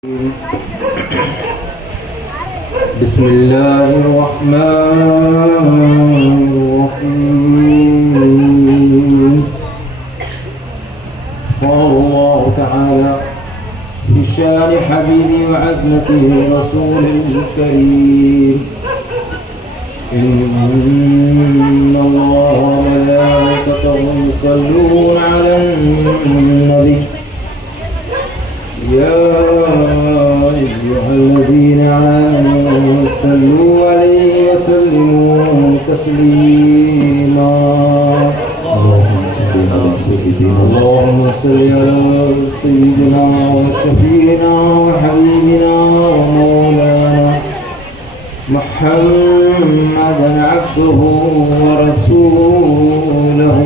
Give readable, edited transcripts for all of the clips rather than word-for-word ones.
بسم الله الرحمن الرحيم. قال الله تعالى في شان حبيبي وعزمته رسول الكريم: إن الله وملائكته يصلون على النبي يا أيها الذين آمنوا صلوا عليه وسلموا تسليما. اللهم صل على سيدنا اللهم صل على سيدنا وشفينا وحبيبنا ومولانا محمدا عبده ورسوله.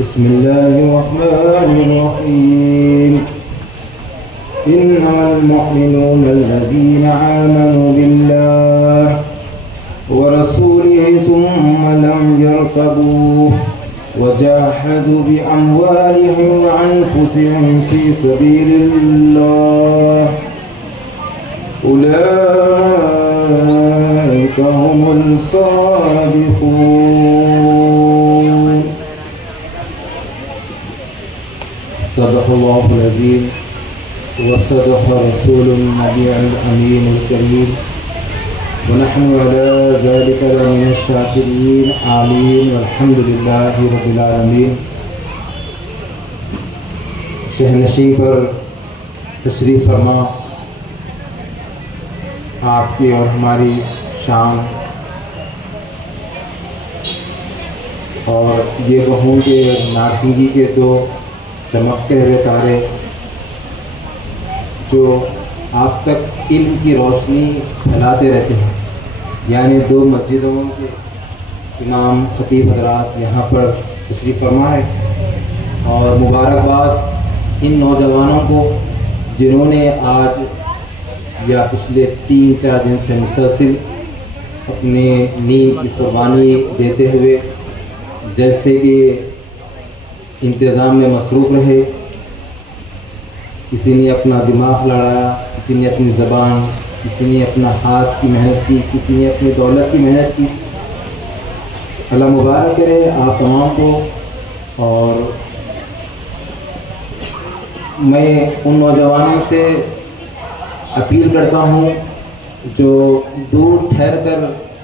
بسم الله الرحمن الرحيم. إنما المؤمنون الذين آمنوا بالله ورسوله ثم لم يرتابوا وجاهدوا بأموالهم وأنفسهم في سبيل الله أولئك هم الصادقون. صدق الله العظيم وصدق رسول النبي الأمين الكريم ونحن على ذلك لمن الشاكرين آمين والحمد لله رب العالمين. شہنشین پر تشریف فرما آپ کی اور ہماری شان، اور یہ کہوں کہ نارسنگی کے دو چمکتے ہوئے تارے جو آپ تک علم کی روشنی پھیلاتے رہتے ہیں، یعنی دو مسجدوں کے امام خطیب حضرات یہاں پر تشریف فرما ہے، اور مبارکباد ان نوجوانوں کو جنہوں نے آج یا پچھلے 3-4 دن سے مسلسل اپنے نیند کی قربانی دیتے ہوئے جلسے کے انتظام میں مصروف رہے. کسی نے اپنا دماغ لڑایا، کسی نے اپنی زبان، کسی نے اپنا ہاتھ کی محنت کی، کسی نے اپنی دولت کی محنت کی. اللہ مبارک کرے آپ تمام کو. اور میں ان نوجوانوں سے اپیل کرتا ہوں جو دور ٹھہر کر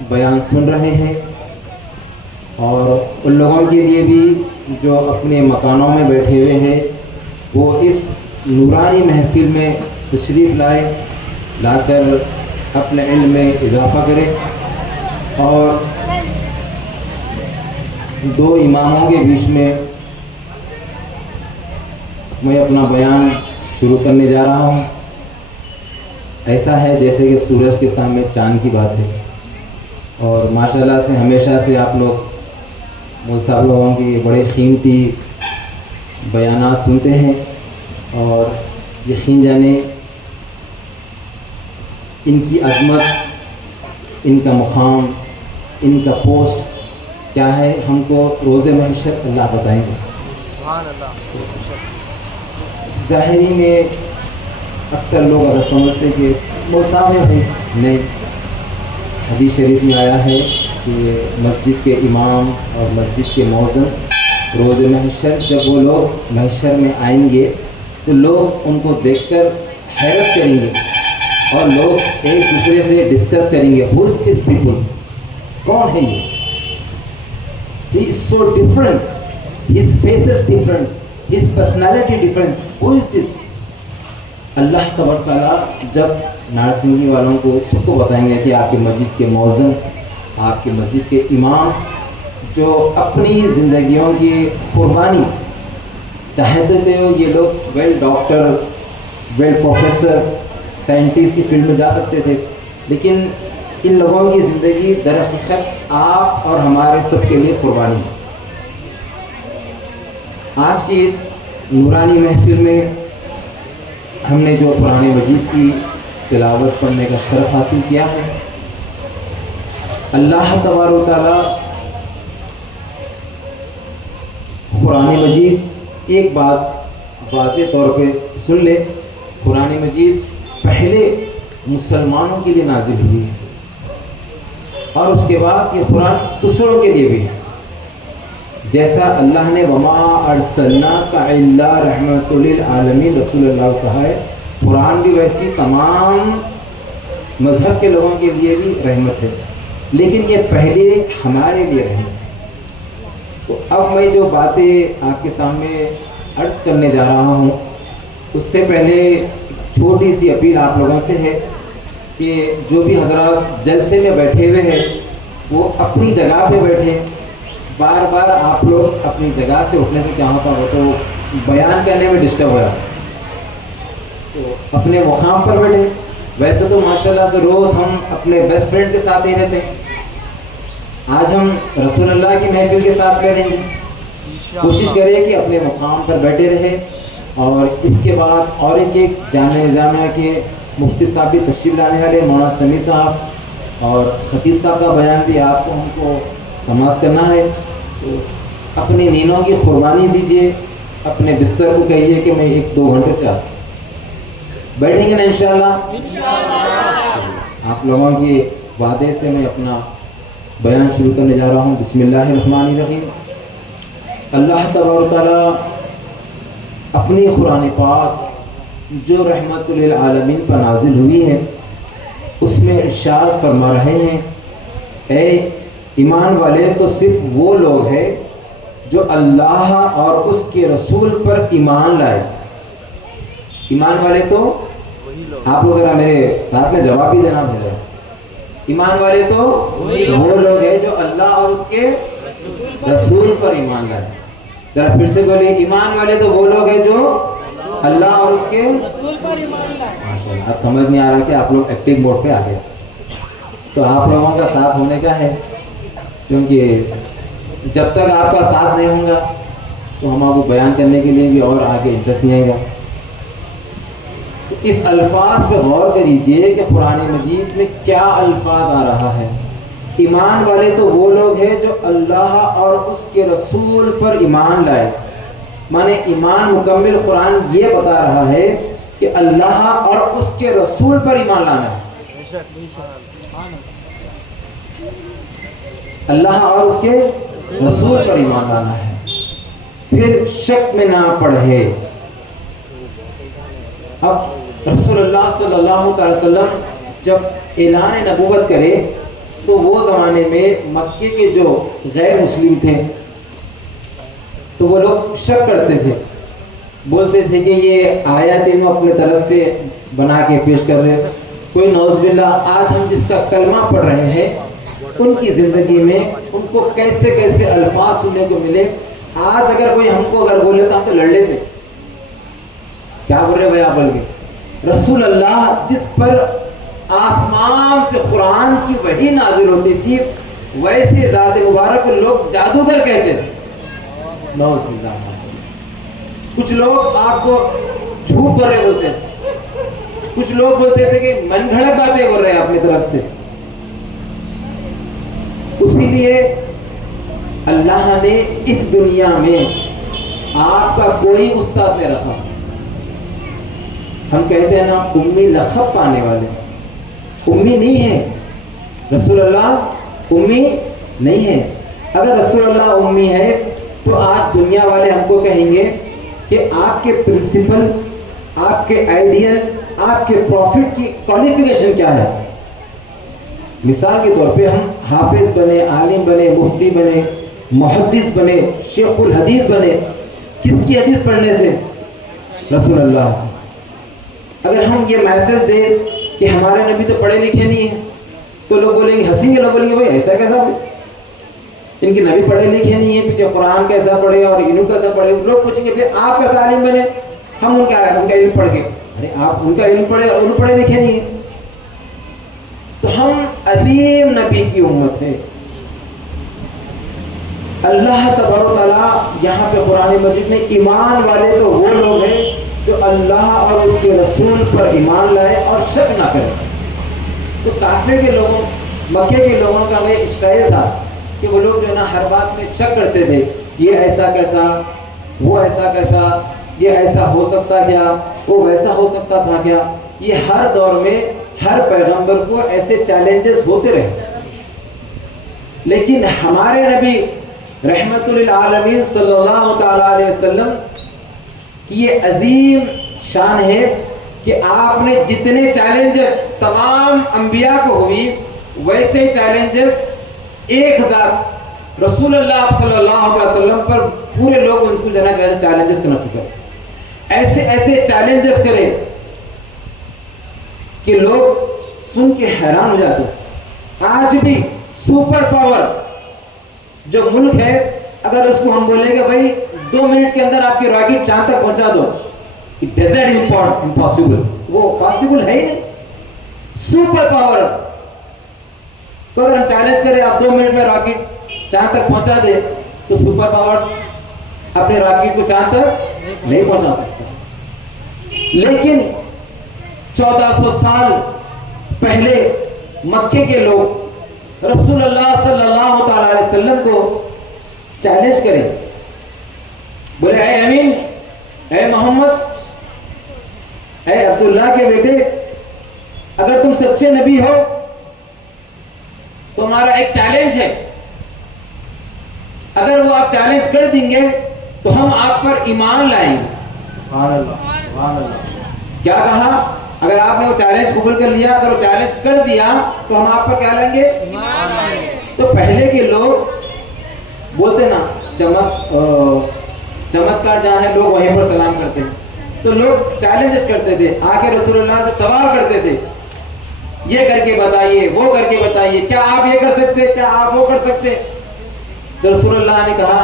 بیان سن رہے ہیں، اور ان لوگوں کے لیے بھی جو اپنے مکانوں میں بیٹھے ہوئے ہیں، وہ اس نورانی محفل میں تشریف لا کر اپنے علم میں اضافہ کرے. اور دو اماموں کے بیچ میں میں اپنا بیان شروع کرنے جا رہا ہوں. ایسا ہے جیسے کہ سورج کے سامنے چاند کی بات ہے، اور ماشاءاللہ سے ہمیشہ سے آپ لوگ مول صاحب لوگوں کی بڑے قیمتی بیانات سنتے ہیں، اور یقین جانے ان کی عظمت، ان کا مقام، ان کا پوسٹ کیا ہے ہم کو روز محشر اللہ بتائیں گے. ظاہری میں اکثر لوگ ایسا سمجھتے کہ مول صاحب ہیں، نہیں. حدیث شریف میں آیا ہے کہ مسجد کے امام اور مسجد کے مؤذن روز محشر جب وہ لوگ محشر میں آئیں گے تو لوگ ان کو دیکھ کر حیرت کریں گے، اور لوگ ایک دوسرے سے ڈسکس کریں گے ہو از دس پیپل، کون ہے یہ، he is so difference, his faces difference, his personality difference, who is this. Allah تبارک تعالیٰ جب نارسنگی والوں کو سب کو بتائیں گے کہ آپ کی مسجد کے مؤذن، آپ کی مسجد کے امام جو اپنی زندگیوں کی قربانی چاہتے تھے، یہ لوگ well doctor, well professor, scientist کی فیلڈ میں جا سکتے تھے، لیکن ان لوگوں کی زندگی در حقیقت آپ اور ہمارے سب کے لیے قربانی ہے. آج کی اس نورانی محفل میں ہم نے جو قرآن مجید کی تلاوت پڑھنے کا شرف حاصل کیا ہے، اللہ تبارک و تعالیٰ قرآن مجید ایک بات واضح طور پہ سن لے قرآن مجید پہلے مسلمانوں کے لیے نازل ہوئی ہے اور اس کے بعد یہ قرآن دوسروں کے لیے بھی ہے. جیسا اللہ نے وما ارسلناک الا رحمۃ للعالمین رسول اللہ کہا ہے، قرآن بھی ویسی تمام مذہب کے لوگوں کے لیے بھی رحمت ہے، لیکن یہ پہلے ہمارے لیے رحمت ہے. تو اب میں جو باتیں آپ کے سامنے عرض کرنے جا رہا ہوں اس سے پہلے چھوٹی سی اپیل آپ لوگوں سے ہے کہ جو بھی حضرات جلسے میں بیٹھے ہوئے ہیں وہ اپنی جگہ پہ بیٹھے. بار بار آپ لوگ اپنی جگہ سے اٹھنے سے کیا ہوتا ہو تو بیان کرنے میں ڈسٹرب ہوا، تو اپنے مقام پر بیٹھے. ویسے تو ماشاءاللہ سے روز ہم اپنے بیسٹ فرینڈ کے ساتھ ہی رہتے ہیں، آج ہم رسول اللہ کی محفل کے ساتھ بیٹھیں گے. کوشش کریں کہ اپنے مقام پر بیٹھے رہے. اور اس کے بعد اور ایک جامعہ نظامیہ کے مفتی صاحب بھی تشریف لانے والے، مولانا سمیع صاحب اور خطیب صاحب کا بیان بھی آپ کو ہم کو سماعت کرنا ہے. تو اپنی نیندوں کی قربانی دیجیے، اپنے بستر کو کہیے کہ میں 1-2 گھنٹے سے آتا بیٹھیں گے نا انشاءاللہ. آپ لوگوں کی وعدے سے میں اپنا بیان شروع کرنے جا رہا ہوں. بسم اللہ الرحمن الرحیم. اللہ تبارک تعالیٰ اپنی قرآن پاک جو رحمت للعالمین پر نازل ہوئی ہے اس میں ارشاد فرما رہے ہیں، اے ایمان والے تو صرف وہ لوگ ہیں جو اللہ اور اس کے رسول پر ایمان لائے. ایمان والے تو آپ لوگ ذرا میرے ساتھ میں جواب بھی دینا بھیجا. ایمان والے تو وہ لوگ ہیں جو اللہ اور اس کے رسول پر ایمان لائے. ذرا پھر سے بولے، ایمان والے تو وہ لوگ ہیں جو اللہ اور اس کے رسول پر ایمان لائے. ماشاءاللہ. اب سمجھ نہیں آ رہا کہ آپ لوگ ایکٹیو موڈ پہ آ گئے، تو آپ لوگوں کا ساتھ ہونے کا ہے، کیونکہ جب تک آپ کا ساتھ نہیں ہوگا تو ہم آپ کو بیان کرنے کے لیے بھی اور آگے انٹرسٹ نہیں آئے گا. تو اس الفاظ پہ غور کریجئے کہ قرآن مجید میں کیا الفاظ آ رہا ہے. ایمان والے تو وہ لوگ ہیں جو اللہ اور اس کے رسول پر ایمان لائے. مانے ایمان مکمل قرآن یہ بتا رہا ہے کہ اللہ اور اس کے رسول پر ایمان لانا ہے. اللہ اور اس کے رسول پر ایمان لانا ہے. پھر شک میں نہ پڑھے. اب رسول اللہ صلی اللہ علیہ وسلم جب اعلان نبوت کرے تو وہ زمانے میں مکے کے جو غیر مسلم تھے تو وہ لوگ شک کرتے تھے، بولتے تھے کہ یہ آیات انہوں اپنے طرف سے بنا کے پیش کر رہے. کوئی نعوذ باللہ آج ہم جس کا کلمہ پڑھ رہے ہیں ان کی زندگی میں ان کو کیسے کیسے الفاظ سننے کو ملے. آج اگر کوئی ہم کو اگر بولے تو ہم تو لڑ لیتے، کیا بول رہے بھائی آپ بول کے. رسول اللہ جس پر آسمان سے قرآن کی وحی نازل ہوتی تھی ویسے ذات مبارک لوگ جادوگر کہتے تھے. نعوذ باللہ. کچھ لوگ آپ کو جھوٹ بول رہے بولتے تھے، کچھ لوگ بولتے تھے کہ من گھڑت باتیں بول رہے ہیں اپنی طرف سے. اسی لیے اللہ نے اس دنیا میں آپ کا کوئی استاد نہیں رکھا. ہم کہتے ہیں نا امی لقب پانے والے، امی نہیں ہے رسول اللہ، امی نہیں ہے. اگر رسول اللہ امی ہے تو آج دنیا والے ہم کو کہیں گے کہ آپ کے پرنسپل، آپ کے آئیڈیل، آپ کے پروفٹ کی کوالیفیکیشن کیا ہے. مثال کے طور پہ ہم حافظ بنے، عالم بنے، مفتی بنے، محدث بنے، شیخ الحدیث بنے. کس کی حدیث پڑھنے سے؟ رسول اللہ. اگر ہم یہ میسج دیں کہ ہمارے نبی تو پڑھے لکھے نہیں ہیں تو لوگ بولیں گے، ہنسیں گے، لوگ بولیں گے بھائی ایسا کیسا، ان کے نبی پڑھے لکھے نہیں ہیں، پھر یہ قرآن کیسا پڑھے اور انہوں کیسا پڑھے. لوگ پوچھیں گے پھر آپ کیسا عالم بنے، ہم ان کا علم پڑھ کے. ارے آپ ان کا علم پڑھے اور ان پڑھے لکھے نہیں ہیں. تو ہم عظیم نبی کی امت ہے. اللہ تبارک و تعالیٰ یہاں پہ قرآن مجید میں ایمان والے تو وہ لوگ ہیں جو اللہ اور اس کے رسول پر ایمان لائے اور شک نہ کرے. تو کافر کے لوگوں، مکے کے لوگوں کا یہ اسٹائل تھا کہ وہ لوگ جو ہے نا ہر بات میں شک کرتے تھے، یہ ایسا کیسا، وہ ایسا کیسا. یہ ایسا ہو سکتا کیا، وہ ویسا ہو سکتا تھا کیا. یہ ہر دور میں ہر پیغمبر کو ایسے چیلنجز ہوتے رہے، لیکن ہمارے نبی رحمت للعالمین صلی اللہ تعالیٰ علیہ وسلم کی یہ عظیم شان ہے کہ آپ نے جتنے چیلنجز تمام انبیاء کو ہوئی، ویسے چیلنجز ایک ذات رسول اللہ صلی اللہ علیہ وسلم پر پورے لوگ ان کو جانا چاہتے چیلنجز کرنا چکے، ایسے ایسے چیلنجز کرے کہ لوگ سن کے حیران ہو جاتے. آج بھی سپر پاور جو ملک ہے، اگر اس کو ہم بولیں گے بھائی 2 منٹ کے اندر آپ کی راکٹ چاند تک پہنچا دو، اٹ ڈزنٹ امپاسبل، وہ پاسبل ہے ہی نہیں. سپر پاور تو اگر ہم چیلنج کریں آپ 2 منٹ میں راکٹ چاند تک پہنچا دے، تو سپر پاور اپنے راکٹ کو چاند تک نہیں پہنچا سکتا. لیکن 1400 سال پہلے مکے کے لوگ رسول اللہ صلی اللہ تعالیٰ علیہ وسلم کو چیلنج کرے، بولے اے امین، اے محمد، اے عبداللہ کے بیٹے، اگر تم سچے نبی ہو تو ہمارا ایک چیلنج ہے، اگر وہ آپ چیلنج کر دیں گے تو ہم آپ پر ایمان لائیں گے. سبحان اللہ، سبحان اللہ. کیا کہا؟ اگر آپ نے وہ چیلنج قبول کر لیا، اگر وہ چیلنج کر دیا تو ہم آپ پر کیا لائیں گے؟ تو پہلے کے لوگ بولتے نا چمتکار جہاں ہے لوگ وہیں پر سلام کرتے ہیں، تو لوگ چیلنجز کرتے تھے، آ کے رسول اللہ سے سوال کرتے تھے، یہ کر کے بتائیے، وہ کر کے بتائیے، کیا آپ یہ کر سکتے، کیا آپ وہ کر سکتے. تو رسول اللہ نے کہا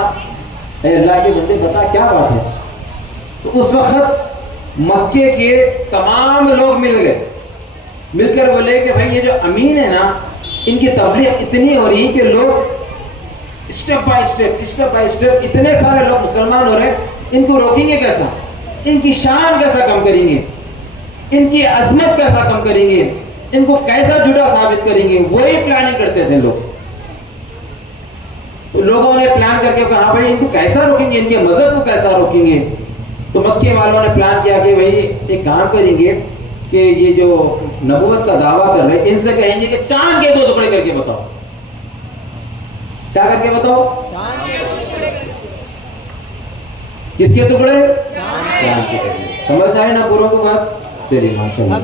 اے اللہ کے بندے بتا کیا بات ہے. تو اس وقت مکے کے تمام لوگ مل کر بولے کہ بھائی یہ جو امین ہے نا، ان کی تبلیغ اتنی ہو رہی کہ لوگ اسٹیپ بائی اسٹیپ اتنے سارے لوگ مسلمان ہو رہے ہیں، ان کو روکیں گے کیسا، ان کی شان کیسا کم کریں گے، ان کی عظمت کیسا کم کریں گے، ان کو کیسا جھوٹا ثابت کریں گے. وہی پلاننگ کرتے تھے لوگ. تو لوگوں نے پلان کر کے کہا بھائی ان کو کیسا روکیں گے، ان کے مذہب کو کیسا روکیں گے. تو مکے والوں نے پلان کیا کہ بھائی ایک کام کریں گے کہ یہ جو نبوت کا دعویٰ کر رہے ہیں ان سے کہیں گے کہ چاند کے 2 ٹکڑے کر کے بتاؤ. کیا کر کے بتاؤ؟ کس کے ٹکڑے؟ چاند کے ٹکڑے. سمجھ آئے نا پوروں کو بات؟ چلیے ماشاءاللہ.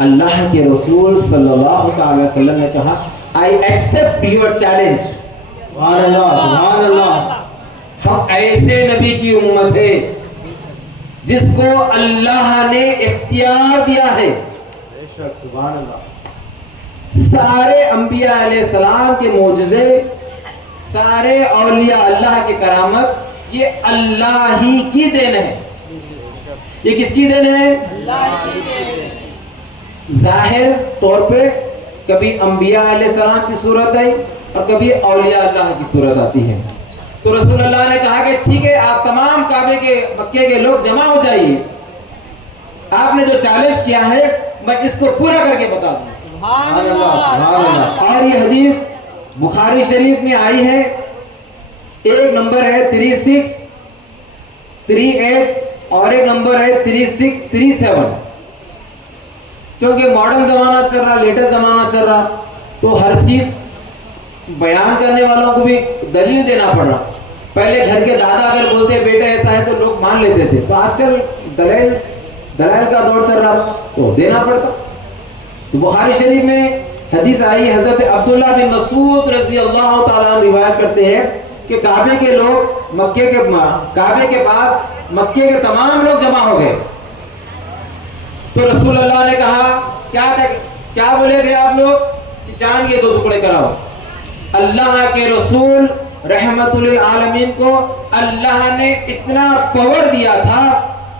اللہ کے رسول صلی اللہ تعالی وسلم نے کہا I accept your challenge. سبحان اللہ، سبحان اللہ. ہم ایسے نبی کی امت ہے جس کو اللہ نے اختیار دیا ہے. بے شک، سبحان اللہ. سارے انبیاء علیہ السلام کے معجزے، سارے اولیاء اللہ کی کرامت، یہ اللہ ہی کی دین ہے. یہ کس کی دین ہے؟ اللہ کی دین. ظاہر طور پہ کبھی انبیاء علیہ السلام کی صورت آئی اور کبھی اولیاء اللہ کی صورت آتی ہے. تو رسول اللہ نے کہا کہ ٹھیک ہے، آپ تمام کعبے کے مکے کے لوگ جمع ہو جائیے، آپ نے جو چیلنج کیا ہے میں اس کو پورا کر کے بتا دوں. سبحان اللہ، سبحان اللہ. اور یہ حدیث بخاری شریف میں آئی ہے. ایک نمبر ہے 3638 اور ایک نمبر ہے 3637. کیونکہ ماڈرن زمانہ چل رہا، لیٹسٹ زمانہ چل رہا، تو ہر چیز بیان کرنے والوں کو بھی دلیل دینا پڑ رہا. پہلے گھر کے دادا اگر بولتے بیٹا ایسا ہے تو لوگ مان لیتے تھے، تو آج کل دلائل کا دور چل رہا تو دینا پڑتا. تو بخاری شریف میں حدیث آئی، حضرت عبداللہ بن مسعود رضی اللہ تعالیٰ عنہ روایت کرتے ہیں کہ کعبے کے لوگ کعبے کے پاس مکے کے تمام لوگ جمع ہو گئے. تو رسول اللہ نے کہا کیا بولے تھے آپ لوگ کہ چاند کے 2 ٹکڑے کراؤ. اللہ کے رسول رحمت للعالمین کو اللہ نے اتنا پاور دیا تھا،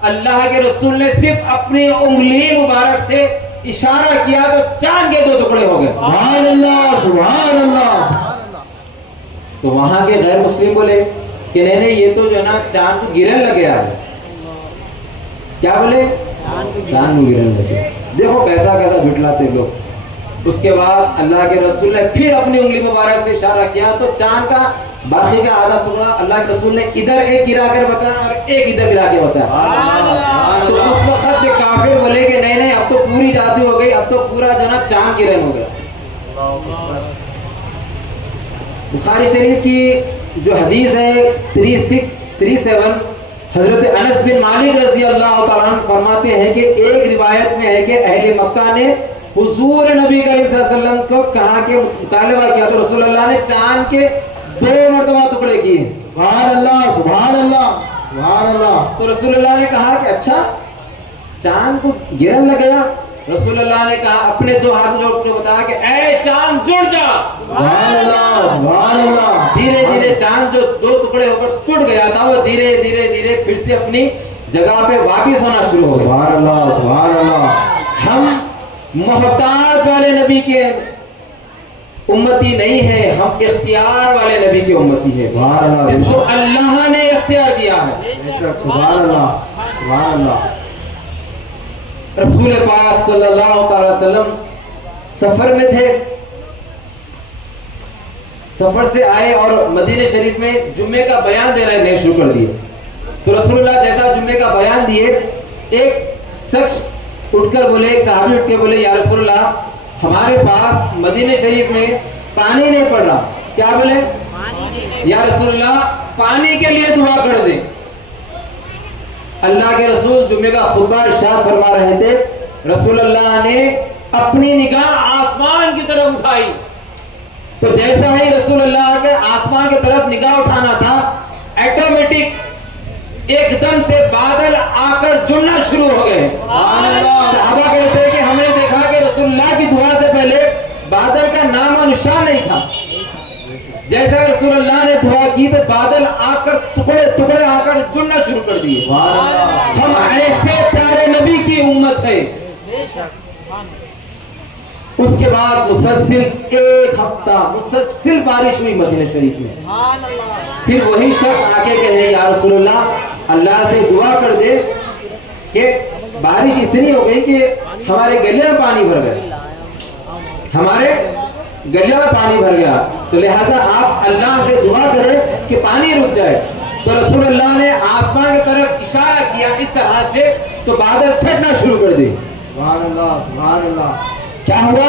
اللہ کے رسول نے صرف اپنی انگلی مبارک سے اشارہ کیا تو چاند کے 2 ٹکڑے ہو گئے. سبحان اللہ، سبحان اللہ. تو وہاں کے غیر مسلم بولے کہ نہیں یہ تو جو ہے نا چاند کو گرن لگے. آپ کیا بولے؟ چاند کو گرن لگے. دیکھو کیسا جھٹلاتے لوگ. اس کے بعد اللہ کے رسول نے پھر اپنی انگلی مبارک سے اشارہ کیا تو چاند کا باقی کا آدھا ٹکڑا اللہ کے رسول نے ادھر ایک گرا کر بتایا اور ایک ادھر گرا کے بتایا. تو اس وقت کافر بولے کہ نہیں نہیں اب تو پوری جادو ہو گئی, اب تو پورا جو نا چاند گرہن ہو گیا. بخاری شریف کی جو حدیث ہے 3637 حضرت انس بن مالک رضی اللہ تعالیٰ عنہ فرماتے ہیں کہ ایک روایت میں ہے کہ اہل مکہ نے حضور نبی کریم صلی اللہ علیہ وسلم کو کہا کہ مطالبہ کیا تو رسول اللہ نے چاند کے 2 مرتبہ ٹکڑے کیے. سبحان اللہ سبحان اللہ سبحان اللہ. تو رسول اللہ نے کہا کہ اچھا چاند کو گرن لگ گیا. رسول اللہ نے کہا اپنے 2 ہاتھ جوڑ کے بتایا کہ اے چاند جڑ جا. سبحان اللہ سبحان اللہ. دھیرے دھیرے چاند جو 2 ٹکڑے ہو کر ٹوٹ گیا تھا وہ دھیرے دھیرے دھیرے پھر سے اپنی جگہ پہ واپس ہونا شروع ہو گیا. سبحان اللہ سبحان اللہ. ہم محتاج والے نبی کے امتی نہیں ہے, ہم اختیار والے نبی کی امتی ہے سبحان اللہ. جس کو اللہ نے اختیار دیا ہے. بے شک سبحان اللہ سبحان اللہ. رسول پاک صلی اللہ تعالی وسلم سفر میں تھے, سفر سے آئے اور مدینہ شریف میں جمعے کا بیان دینا نہیں شروع کر دیے. تو رسول اللہ جیسا جمعے کا بیان دیے, ایک شخص اٹھ کر بولے, ایک صحابی اٹھ کے بولے یا رسول اللہ ہمارے پاس مدینہ شریف میں پانی نہیں پڑ رہا. کیا بولے؟ یا رسول اللہ پانی کے لیے دعا کر دیں. اللہ کے رسول جمعے کا خطبہ ارشاد فرما رہے تھے, رسول اللہ نے اپنی نگاہ آسمان کی طرف اٹھائی تو جیسا ہی رسول اللہ کے آسمان کی طرف نگاہ اٹھانا تھا ایٹومیٹک ایک دم سے بادل آ کر جڑنا شروع ہو گئے. صحابہ کہتے ہیں کہ ہم نے دیکھا کہ رسول اللہ کی دعا سے پہلے بادل کا نام و نشان نہیں تھا. جیسا رسول اللہ نے دعا کی تو بادل آ کر ٹکڑے ٹکڑے آ کر جڑنا شروع کر دیے. ہم ایسے پیارے نبی کی امت ہے. اس کے بعد مسلسل 1 ہفتہ مسلسل بارش ہوئی مدینہ شریف میں. پھر وہی شخص آگے کہے یا رسول اللہ سے دعا کر دے کہ بارش اتنی ہو گئی کہ ہمارے گلیوں میں پانی بھر گیا, ہمارے گلیوں میں پانی بھر گیا, تو لہٰذا آپ اللہ سے دعا کریں کہ پانی رک جائے. تو رسول اللہ نے آسمان کی طرف اشارہ کیا اس طرح سے تو بادل چھٹنا شروع کر دی. سبحان اللہ سبحان اللہ. کیا ہوا؟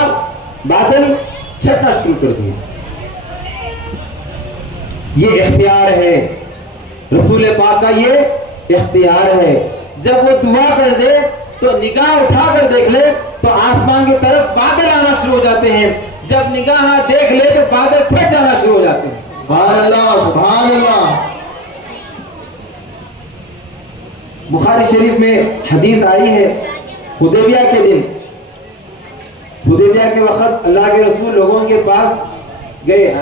بادل چھٹنا شروع کر دیے. یہ اختیار ہے رسول پاک کا, یہ اختیار ہے. جب وہ دعا کر دے تو نگاہ اٹھا کر دیکھ لے تو آسمان کی طرف بادل آنا شروع ہو جاتے ہیں. جب نگاہ دیکھ لے تو بادل چھٹ جانا شروع ہو جاتے ہیں. سبحان اللہ سبحان اللہ. بخاری شریف میں حدیث آئی ہے حدیبیہ کے دن, حدیبیہ کے وقت اللہ کے رسول لوگوں کے پاس گئے.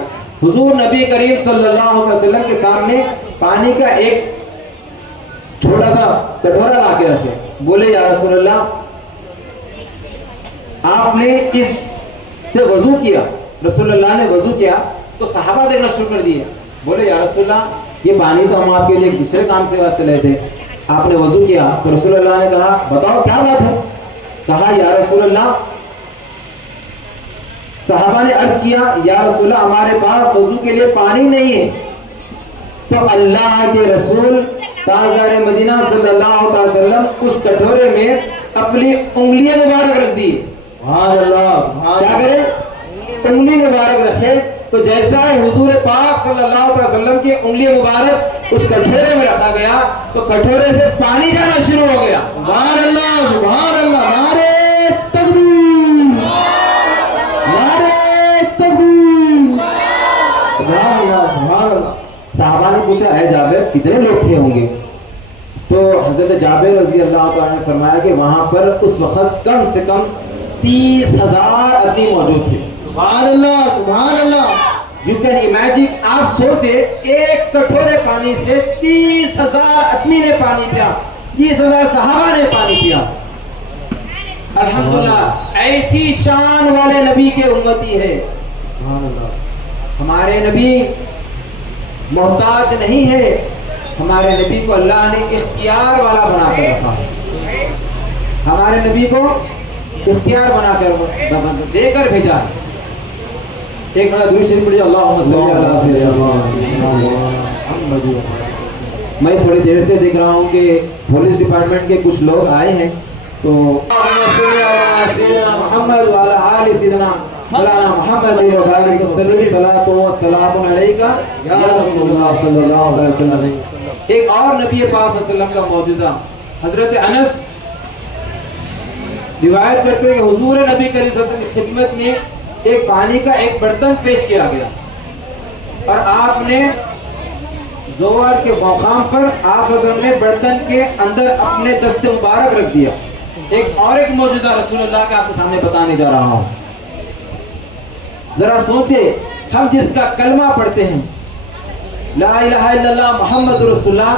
حضور نبی کریم صلی اللہ علیہ وسلم کے سامنے پانی کا ایک چھوٹا سا کٹورا لا کے رکھے. بولے یا رسول اللہ آپ نے اس سے وضو کیا. رسول اللہ نے وضو کیا تو صحابہ دیکھنا شروع کر دیے. بولے یا رسول اللہ یہ پانی تو ہم آپ کے لیے ایک دوسرے کام سے واسطے لے تھے, آپ نے وضو کیا. تو رسول اللہ نے کہا بتاؤ کیا بات ہے. کہا یا رسول اللہ, صحابہ نے عرض کیا یا رسول اللہ ہمارے پاس وضو کے لیے پانی نہیں ہے. تو اللہ کے رسول تاجدار مدینہ صلی اللہ علیہ وسلم اس کٹورے میں اپنی انگلیاں مبارک رکھ دی. سبحان اللہ. کیا کرے؟ انگلی مبارک رکھے. تو جیسا حضور پاک صلی اللہ علیہ وسلم کی انگلی مبارک اس کٹورے میں رکھا گیا تو کٹورے سے پانی جانا شروع ہو گیا. سبحان اللہ سبحان اللہ. نعرے تکبیر نعرے تکبیر. سبحان اللہ سبحان اللہ. صحابہ نے پوچھا اے جابر کتنے لوگ تھے ہوں گے؟ تو حضرت جابر رضی اللہ تعالیٰ نے فرمایا کہ وہاں پر اس وقت کم سے کم 30,000 آدمی موجود تھے. سبحان اللہ سبحان اللہ. یو کین امیجن, آپ سوچے ایک کٹورے پانی سے 30,000 آدمی نے پانی پیا, 30,000 صحابہ نے پانی پیا. الحمدللہ ایسی شان والے نبی کے امتی ہے. سبحان اللہ. ہمارے نبی محتاج نہیں ہے, ہمارے نبی کو اللہ نے اختیار والا بنا کر رکھا ہے. ہمارے نبی کو اختیار بنا کر دے کر بھیجا ہے. ایک بڑا درود شریف پڑھیے اللہم صلی علی سیدنا محمد. میں تھوڑی دیر سے دیکھ رہا ہوں کہ پولیس ڈپارٹمنٹ کے کچھ لوگ آئے ہیں تو محمد وعلی آل سیدنا مولانا محمد وبارک وسلم صلاۃ و سلام علیک یا رسول اللہ صلی اللہ علیہ وسلم. ایک اور نبی پاک صلی اللہ علیہ وسلم کا معجزہ. حضرت انس روایت کرتے ہیں کہ حضور نبی کریم صلی اللہ علیہ وسلم کی خدمت میں ایک پانی کا ایک برتن پیش کیا گیا اور آپ نے زوال کے مقام پر آپ صلی اللہ علیہ وسلم نے برتن کے اندر اپنے دست مبارک رکھ دیا. ایک معجزہ رسول اللہ کا آپ کے سامنے بتانے جا رہا ہوں. ذرا سوچے, ہم جس کا کلمہ پڑھتے ہیں لا الہ الا اللہ محمد رسول اللہ,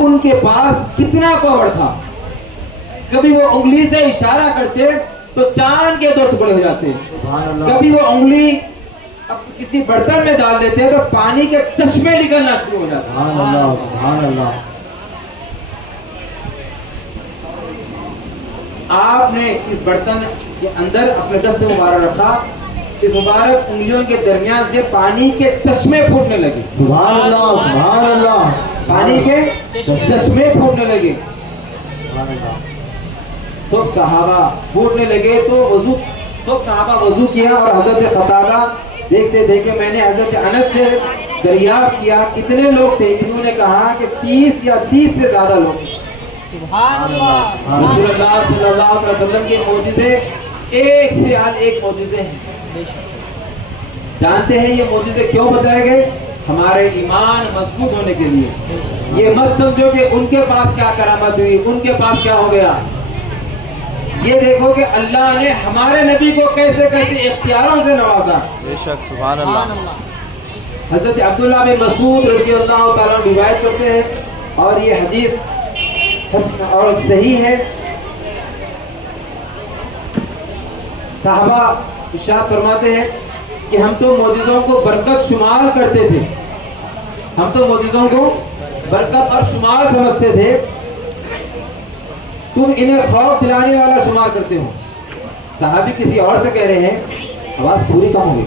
ان کے پاس کتنا پاور تھا. کبھی وہ انگلی سے اشارہ کرتے تو چاند کے 2 ٹکڑے ہو جاتے, کبھی وہ انگلی کسی برتن میں ڈال دیتے تو پانی کے چشمے نکلنا شروع ہو جاتے. سبحان اللہ. آپ نے اس برتن کے اندر اپنے دست مبارک رکھا, اس مبارک انگلیوں کے درمیان سے پانی کے چشمے پھوٹنے لگے. سبحان اللہ, سبحان اللہ. پانی کے چشمے پھوٹنے لگے. سب صحابہ پھوٹنے لگے تو سب صحابہ وضو کیا اور حضرت قتادہ دیکھتے تھے کہ میں نے حضرت انس سے دریافت کیا کتنے لوگ تھے. انہوں نے کہا کہ 30 یا 30 سے زیادہ لوگ. رسول اللہ صلی اللہ علیہ وسلم کے معجزے ایک سے ایک معجزے ہیں. جانتے ہیں یہ معجزے کیوں بتائے گئے؟ ہمارے ایمان مضبوط ہونے کے لیے. یہ مت سمجھو کہ ان کے پاس کیا کرامت ہوئی, ان کے پاس کیا ہو گیا. یہ دیکھو کہ اللہ نے ہمارے نبی کو کیسے کیسے اختیاروں سے نوازا. بے شک, سبحان اللہ. حضرت عبداللہ بن مسعود رضی اللہ تعالیٰ روایت کرتے ہیں اور یہ حدیث حسن اور صحیح ہے. صحابہ ارشاد فرماتے ہیں کہ ہم تو معجزوں کو برکت شمار کرتے تھے, ہم تو معجزوں کو برکت اور شمار سمجھتے تھے, تم انہیں خوف دلانے والا شمار کرتے ہو. صحابی کسی اور سے کہہ رہے ہیں, آواز پوری کم ہو گئی.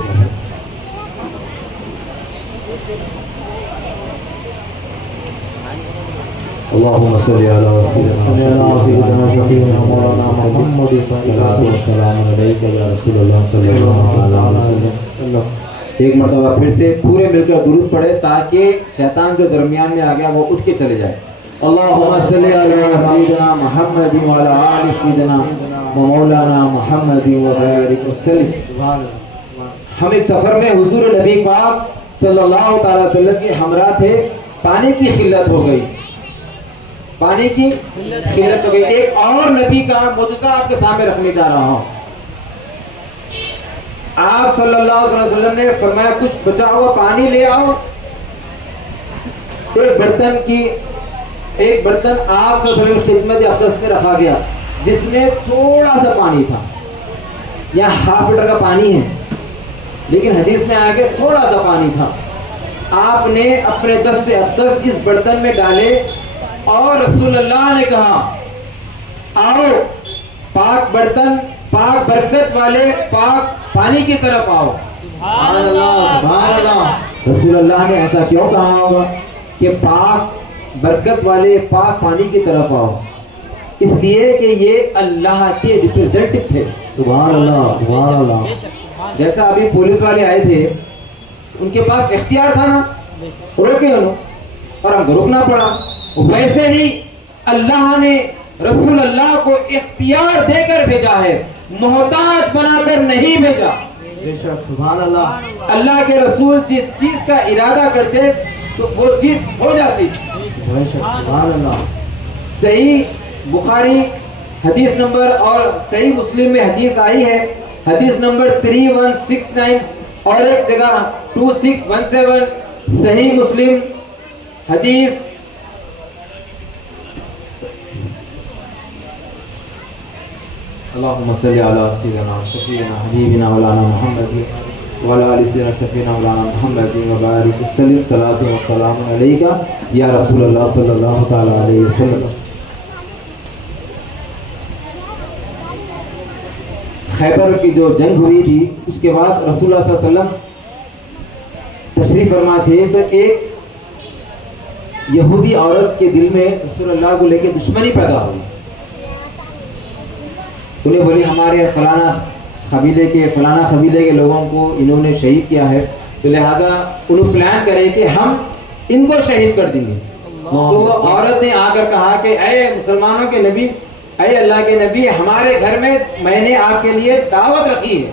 اللهم صل على سيدنا شفيعنا مولانا محمد صلاة والسلام عليك يا رسول الله صلی اللہ علیہ وسلم. ایک مرتبہ پھر سے پورے مل کر درود پڑھے تاکہ شیطان جو درمیان میں آ گیا وہ اٹھ کے چلے جائے. اللهم صل على سيدنا محمد وعلى آل سيدنا مولانا محمد وبارك وسلم. ہم ایک سفر میں حضور نبی پاک صلی اللہ تعالی وسلم کے ہمراہ تھے. پانی کی قلت ہو گئی, پانی کی قلت ہو گئی. ایک اور نبی کا معجزہ آپ کے سامنے رکھنے جا رہا ہوں. آپ صلی اللہ علیہ وسلم نے فرمایا کچھ بچا ہوا پانی لے آؤ. ایک برتن آپ صلی اللہ علیہ وسلم کی خدمت اقدس میں رکھا گیا جس میں تھوڑا سا پانی تھا. یہاں ½ لیٹر کا پانی ہے لیکن حدیث میں آگے تھوڑا سا پانی تھا. آپ نے اپنے دست اقدس اس برتن میں ڈالے اور رسول اللہ نے کہا آؤ پاک برتن, پاک برکت والے پاک پانی کی طرف آؤ. سبحان اللہ, سبحان اللہ. رسول اللہ نے ایسا کیوں کہا ہوگا کہ پاک برکت والے پاک پانی کی طرف آؤ؟ اس لیے کہ یہ اللہ کے ریپرزینٹیو تھے. سبحان اللہ, سبحان اللہ. جیسا ابھی پولیس والے آئے تھے ان کے پاس اختیار تھا نا, روکے انہوں اور ہم کو رکنا پڑا. ویسے ہی اللہ نے رسول اللہ کو اختیار دے کر بھیجا ہے, محتاج بنا کر نہیں بھیجا. بے شک, سبحان اللہ. اللہ کے رسول جس چیز کا ارادہ کرتے تو وہ چیز ہو جاتی. بے شک, سبحان اللہ. صحیح بخاری حدیث نمبر اور صحیح مسلم میں حدیث آئی ہے, حدیث نمبر 3169 اور ایک جگہ 2617. صحیح مسلم حدیث اللهم صل على سيدنا شفيعنا حبيبنا مولانا محمد وعلى آل سيدنا شفيعنا مولانا محمد وبارك وسلم. صلاة والسلام عليك يا رسول الله صلى الله تعالى عليه وسلم. خیبر کی جو جنگ ہوئی تھی اس کے بعد رسول اللہ صلی اللہ علیہ وسلم تشریف فرما تھے تو ایک یہودی عورت کے دل میں رسول اللہ کو لے کے دشمنی پیدا ہوئی. انہیں بولی ہمارے فلانا قبیلے کے لوگوں کو انہوں نے شہید کیا ہے، تو لہٰذا انہوں پلان کرے کہ ہم ان کو شہید کر دیں گے. تو وہ عورت نے آ کر کہا کہ اے مسلمانوں کے نبی، اے اللہ کے نبی، ہمارے گھر میں نے آپ کے لیے دعوت رکھی ہے.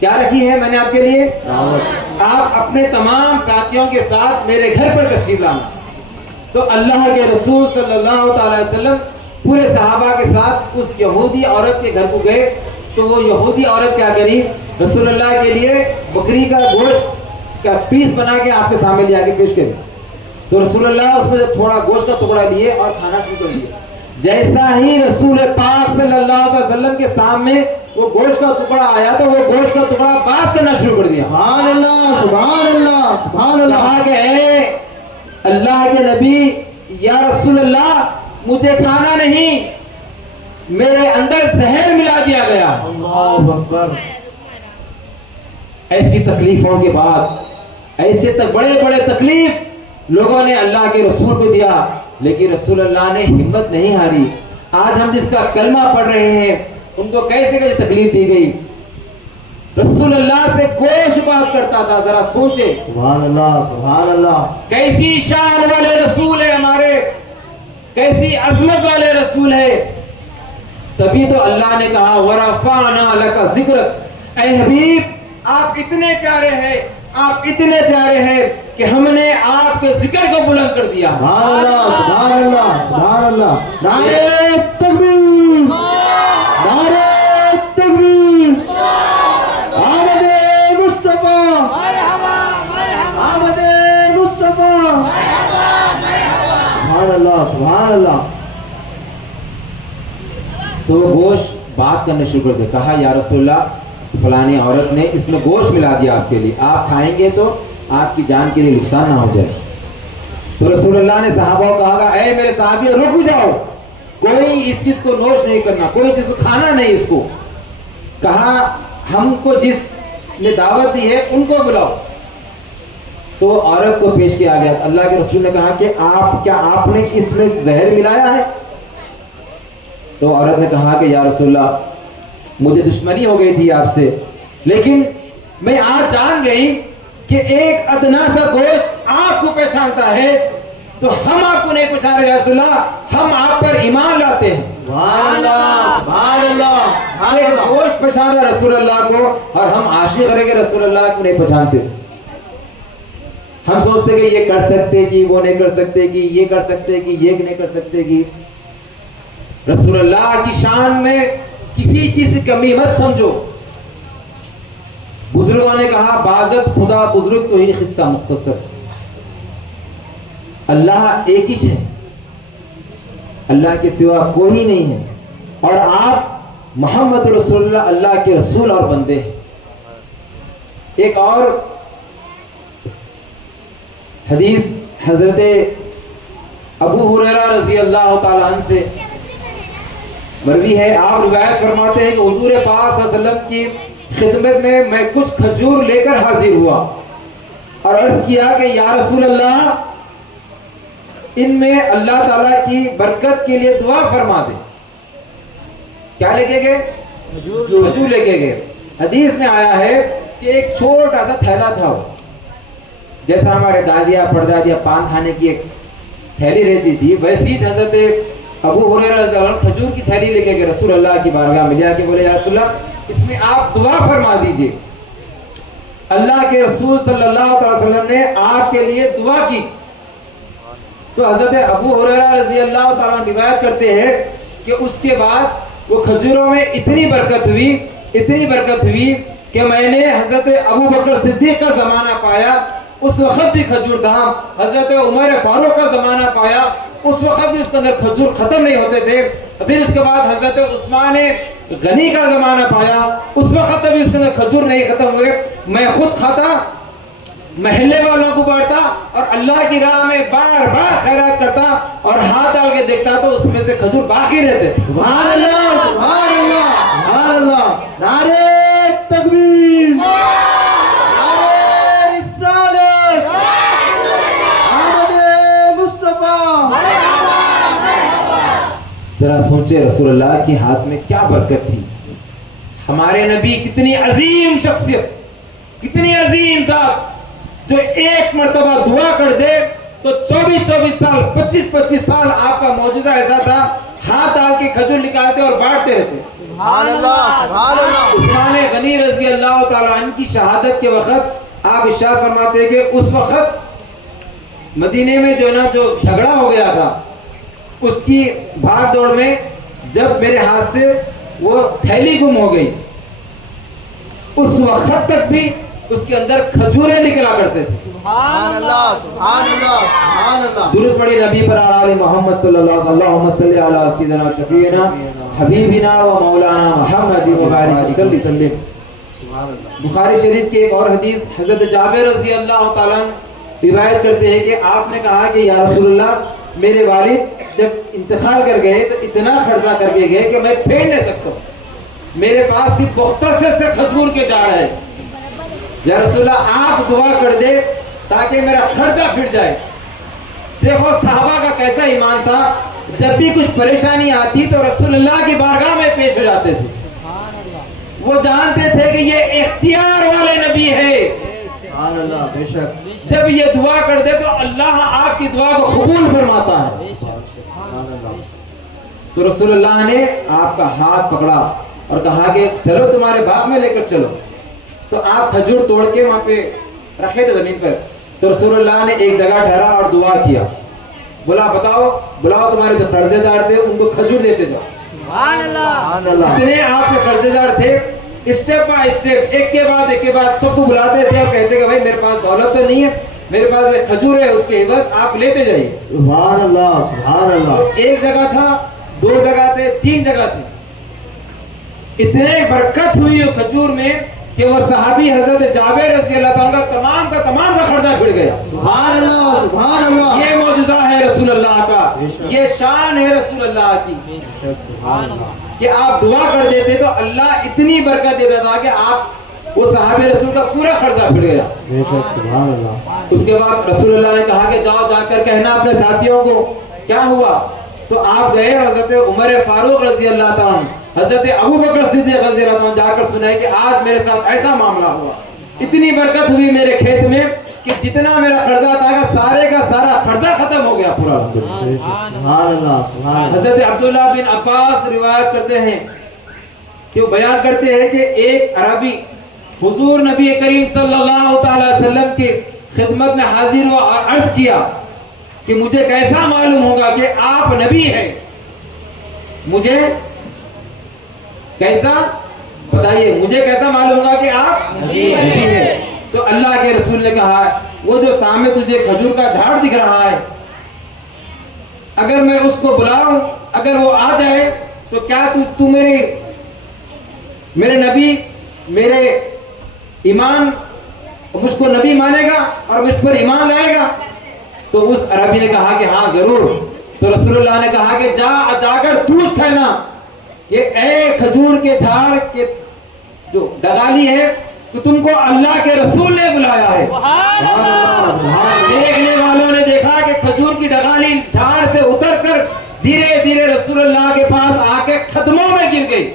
کیا رکھی ہے میں نے آپ کے لیے؟ دعوت. آپ اپنے تمام ساتھیوں کے ساتھ میرے گھر پر تشریف لانا. تو اللہ کے رسول صلی اللہ تعالی وسلم پورے صحابہ کے ساتھ اس یہودی عورت کے گھر کو گئے. تو وہ یہودی عورت کیا کری، رسول اللہ کے لیے بکری کا گوشت کا پیس بنا کے آپ کے سامنے لے آ کے پیش کری. تو رسول اللہ اس میں سے تھوڑا گوشت کا ٹکڑا لیے اور کھانا شروع کر لیا. جیسا ہی رسول پاک صلی اللہ علیہ وسلم کے سامنے وہ گوشت کا ٹکڑا آیا تو وہ گوشت کا ٹکڑا بات کرنا شروع کر دیا. سبحان اللہ سبحان اللہ سبحان اللہ. کہا کہ اے اللہ کے نبی، یا رسول اللہ، مجھے کھانا نہیں، میرے اندر زہر ملا دیا گیا. اللہ اکبر. ایسی تکلیفوں کے بعد، ایسے تک بڑے بڑے تکلیف لوگوں نے اللہ کے رسول کو دیا، لیکن رسول اللہ نے ہمت نہیں ہاری. آج ہم جس کا کلمہ پڑھ رہے ہیں ان کو کیسے کیسے تکلیف دی گئی. رسول اللہ سے گوش بات کرتا تھا. ذرا سوچے سبحان اللہ سبحان اللہ. کیسی شان والے رسول ہیں ہمارے، کیسی عظمت والے رسول ہیں. تبھی تو اللہ نے کہا وَرَفَعْنَا لَكَ ذِكْرَكَ. اے حبیب، آپ اتنے پیارے ہیں، آپ اتنے پیارے ہیں کہ ہم نے آپ کے ذکر کو بلند کر دیا. سبحان اللہ سبحان اللہ سبحان اللہ. نعرہ تکبیر نعرہ تکبیر. آمد مصطفیٰ آمد مصطفیٰ. سبحان اللہ سبحان اللہ. تو وہ گوشت بات کرنے شروع کر دے. کہا یا رسول اللہ، فلانی عورت نے اس میں گوشت ملا دیا آپ کے لیے، آپ کھائیں گے تو آپ کی جان کے لیے نقصان نہ ہو جائے. تو رسول اللہ نے صحابہ کو کہا اے میرے صحابی، رک جاؤ، کوئی اس چیز کو نوش نہیں کرنا، کوئی چیز کو کھانا نہیں اس کو. کہا ہم کو جس نے دعوت دی ہے ان کو بلاؤ. تو عورت کو پیش کیا گیا. اللہ کے رسول نے کہا کہ آپ نے اس میں زہر ملایا ہے؟ تو عورت نے کہا کہ یا رسول اللہ، مجھے دشمنی ہو گئی تھی آپ سے، لیکن میں آج جان گئی کہ ایک ادنا سا گوشت آپ کو پہچانتا ہے تو ہم آپ کو نہیں پہچان رہے. رسول اللہ، ہم آپ پر ایمان لاتے ہیں. سبحان اللہ سبحان اللہ. ایک گوشت پہچان رہا رسول اللہ کو اور ہم عاشق رہ کے رسول اللہ کو نہیں پہچانتے. ہم سوچتے کہ یہ کر سکتے کہ وہ نہیں کر سکتے، کہ یہ کر سکتے کہ یہ نہیں کر سکتے. کہ رسول اللہ کی شان میں کسی چیز کی کمی مت سمجھو. بزرگوں نے کہا بازت خدا بزرگ تو ہی قصہ مختصر. اللہ ایک ہی ہے، اللہ کے سوا کوئی نہیں ہے، اور آپ محمد رسول اللہ اللہ کے رسول اور بندے ہیں. ایک اور حدیث حضرت ابو ہریرہ رضی اللہ تعالی عنہ سے مروی ہے. آپ روایت فرماتے ہیں کہ حضور پاک صلی اللہ علیہ وسلم کی خدمت میں کچھ کھجور لے کر حاضر ہوا اور عرض کیا کہ یا رسول اللہ، ان میں اللہ تعالیٰ کی برکت کے لیے دعا فرما دے. کیا لے کے گئے؟ کھجور لے کے گئے. حدیث میں آیا ہے کہ ایک چھوٹا سا تھیلا تھا، جیسا ہمارے دادیا پردادیا پان کھانے کی ایک تھیلی رہتی تھی، ویسی حضرت ابو ہریرہ رضی اللہ عنہ کھجور کی تھیلی لے کے گئے رسول اللہ کی بارگاہ میں. لے کے بولے یا رسول اللہ، اس میں آپ دعا فرما دیجئے. اللہ کے رسول صلی اللہ علیہ وسلم نے آپ کے لیے دعا کی. تو حضرت ابو ہریرہ رضی اللہ تعالیٰ روایت کرتے ہیں کہ اس کے بعد وہ کھجوروں میں اتنی برکت ہوئی کہ میں نے حضرت ابو بکر صدیق کا زمانہ پایا، اس وقت بھی کھجور تھا. حضرت عمر فاروق کا زمانہ پایا، اس وقت بھی اس کے اندر کھجور ختم نہیں ہوتے تھے. پھر اس کے بعد حضرت عثمان غنی کا زمانہ پایا، اس وقت بھی اس کے اندر کھجور نہیں ختم ہوئے. میں خود کھاتا، محلے والوں کو بانٹتا اور اللہ کی راہ میں بار بار خیرات کرتا اور ہاتھ ڈال کے دیکھتا تو اس میں سے کھجور باقی رہتے تھے. سبحان اللہ سبحان اللہ سبحان اللہ. نعرہ تکبیر نعرہ رسالت. آمد مصطفیٰ ذرا سوچے رسول اللہ کے ہاتھ میں کیا برکت تھی. ہمارے نبی کتنی عظیم شخصیت, کتنی عظیم ذات, جو ایک مرتبہ دعا کر دے تو 24 سال 25 سال آپ کا معجزہ ایسا تھا, ہاتھ ڈال کے کھجور نکالتے اور بانٹتے رہتے. سبحان اللہ سبحان اللہ. عثمان غنی رضی اللہ تعالیٰ عنہ کی شہادت کے وقت آپ ارشاد فرماتے ہیں کہ اس وقت مدینے میں جو جھگڑا ہو گیا تھا, اس کی بھاگ دوڑ میں جب میرے ہاتھ سے وہ تھیلی گم ہو گئی, اس وقت تک بھی اس کے اندر کھجوریں نکلا کرتے تھے. سبحان اللہ سبحان اللہ سبحان اللہ. درود پڑھی نبی پر آل محمد صلی اللہ علیہ وسلم. اللہم صلی علی سیدنا شفیعنا حبیبنا و مولانا محمد و بارک وسلم. بخاری شریف کی ایک اور حدیث, حضرت جابر رضی اللہ تعالیٰ روایت کرتے ہیں کہ آپ نے کہا کہ یا رسول اللہ, میرے والد جب انتقال کر گئے تو اتنا خرچہ کر کے گئے کہ میں پھیر نہیں سکتا ہوں, میرے پاس صرف مختصر سے کھجور کے جاڑ ہے. یا رسول اللہ آپ دعا کر دے تاکہ میرا خرچہ پھٹ جائے. دیکھو صحابہ کا کیسا ایمان تھا, جب بھی کچھ پریشانی آتی تو رسول اللہ کی بارگاہ میں پیش ہو جاتے تھے. وہ جانتے تھے کہ یہ اختیار والے نبی ہے, سبحان اللہ. بے شک جب یہ دعا کر دے تو اللہ آپ کی دعا کو قبول فرماتا ہے. تو رسول اللہ نے آپ کا ہاتھ پکڑا اور کہا کہ چلو تمہارے باغ میں لے کر چلو. تو آپ کھجور توڑ کے وہاں پہ رکھے تھے زمین پر. تو رسول اللہ نے ایک جگہ ٹھہرا اور دعا کیا, بولا بلاؤ تمہارے جو قرضے دار تھے ان کو کھجور دیتے جاؤ. سبحان اللہ. اتنے آپ کے قرضے دار تھے, اسٹیپ بائی اسٹیپ ایک کے بعد سب کو بلاتے تھے اور کہتے کہ بھائی میرے پاس دولت تو نہیں ہے, میرے پاس ایک کھجور ہے, اس کے عوض آپ لیتے جائیے. سبحان اللہ سبحان اللہ. تو ایک جگہ تھا, 2 جگہ تھے, 3 جگہ تھی. اتنے برکت ہوئی وہ کھجور میں کہ وہ صحابی حضرت جابر رضی اللہ تعالیٰ کا تمام کا خرچہ پھٹ گیا. سبحان اللہ سبحان اللہ. یہ معجزہ ہے رسول اللہ کا, یہ شان ہے رسول اللہ کی سبحان اللہ. کہ آپ دعا کر دیتے تو اللہ اتنی برکت دیتا تھا کہ آپ وہ صحابی رسول کا پورا خرچہ پھٹ گیا. بے شک سبحان اللہ. اس کے بعد رسول اللہ نے کہا کہ جاؤ جا کر کہنا اپنے ساتھیوں کو کیا ہوا. تو آپ گئے, حضرت عمر فاروق رضی اللہ تعالیٰ, حضرت ابو بکر صدیق رضی اللہ تعالیٰ جا کر سنائے کہ آج میرے ساتھ ایسا معاملہ ہوا, اتنی برکت ہوئی میرے کھیت میں کہ جتنا میرا قرضہ تھا سارے کا سارا قرضہ ختم ہو گیا پورا. سبحان اللہ سبحان اللہ. حضرت عبداللہ بن عباس روایت کرتے ہیں کہ وہ بیان کرتے ہیں کہ ایک عربی حضور نبی کریم صلی اللہ تعالی وسلم کی خدمت میں حاضر ہوا اور عرض کیا کہ مجھے کیسا معلوم ہوگا کہ آپ نبی ہیں, مجھے کیسا بتائیے, مجھے کیسا معلوم ہوگا کہ آپ نبی ہیں. تو اللہ کے رسول نے کہا وہ جو سامنے تجھے کھجور کا جھاڑ دکھ رہا ہے, اگر میں اس کو بلاؤں, اگر وہ آ جائے تو کیا تو میرے نبی, میرے ایمان, مجھ کو نبی مانے گا اور مجھ پر ایمان لائے گا؟ تو اس عربی نے کہا کہ ہاں ضرور. تو رسول اللہ نے کہا کہ جا کر پوچھ کہنا کہ اے کھجور کے جھاڑ کے جو ڈغالی ہے تو تم کو اللہ کے رسول نے بلایا ہے. دیکھنے والوں نے دیکھا کہ کھجور کی ڈغالی جھاڑ سے اتر کر دھیرے دھیرے رسول اللہ کے پاس آ کے قدموں میں گر گئی.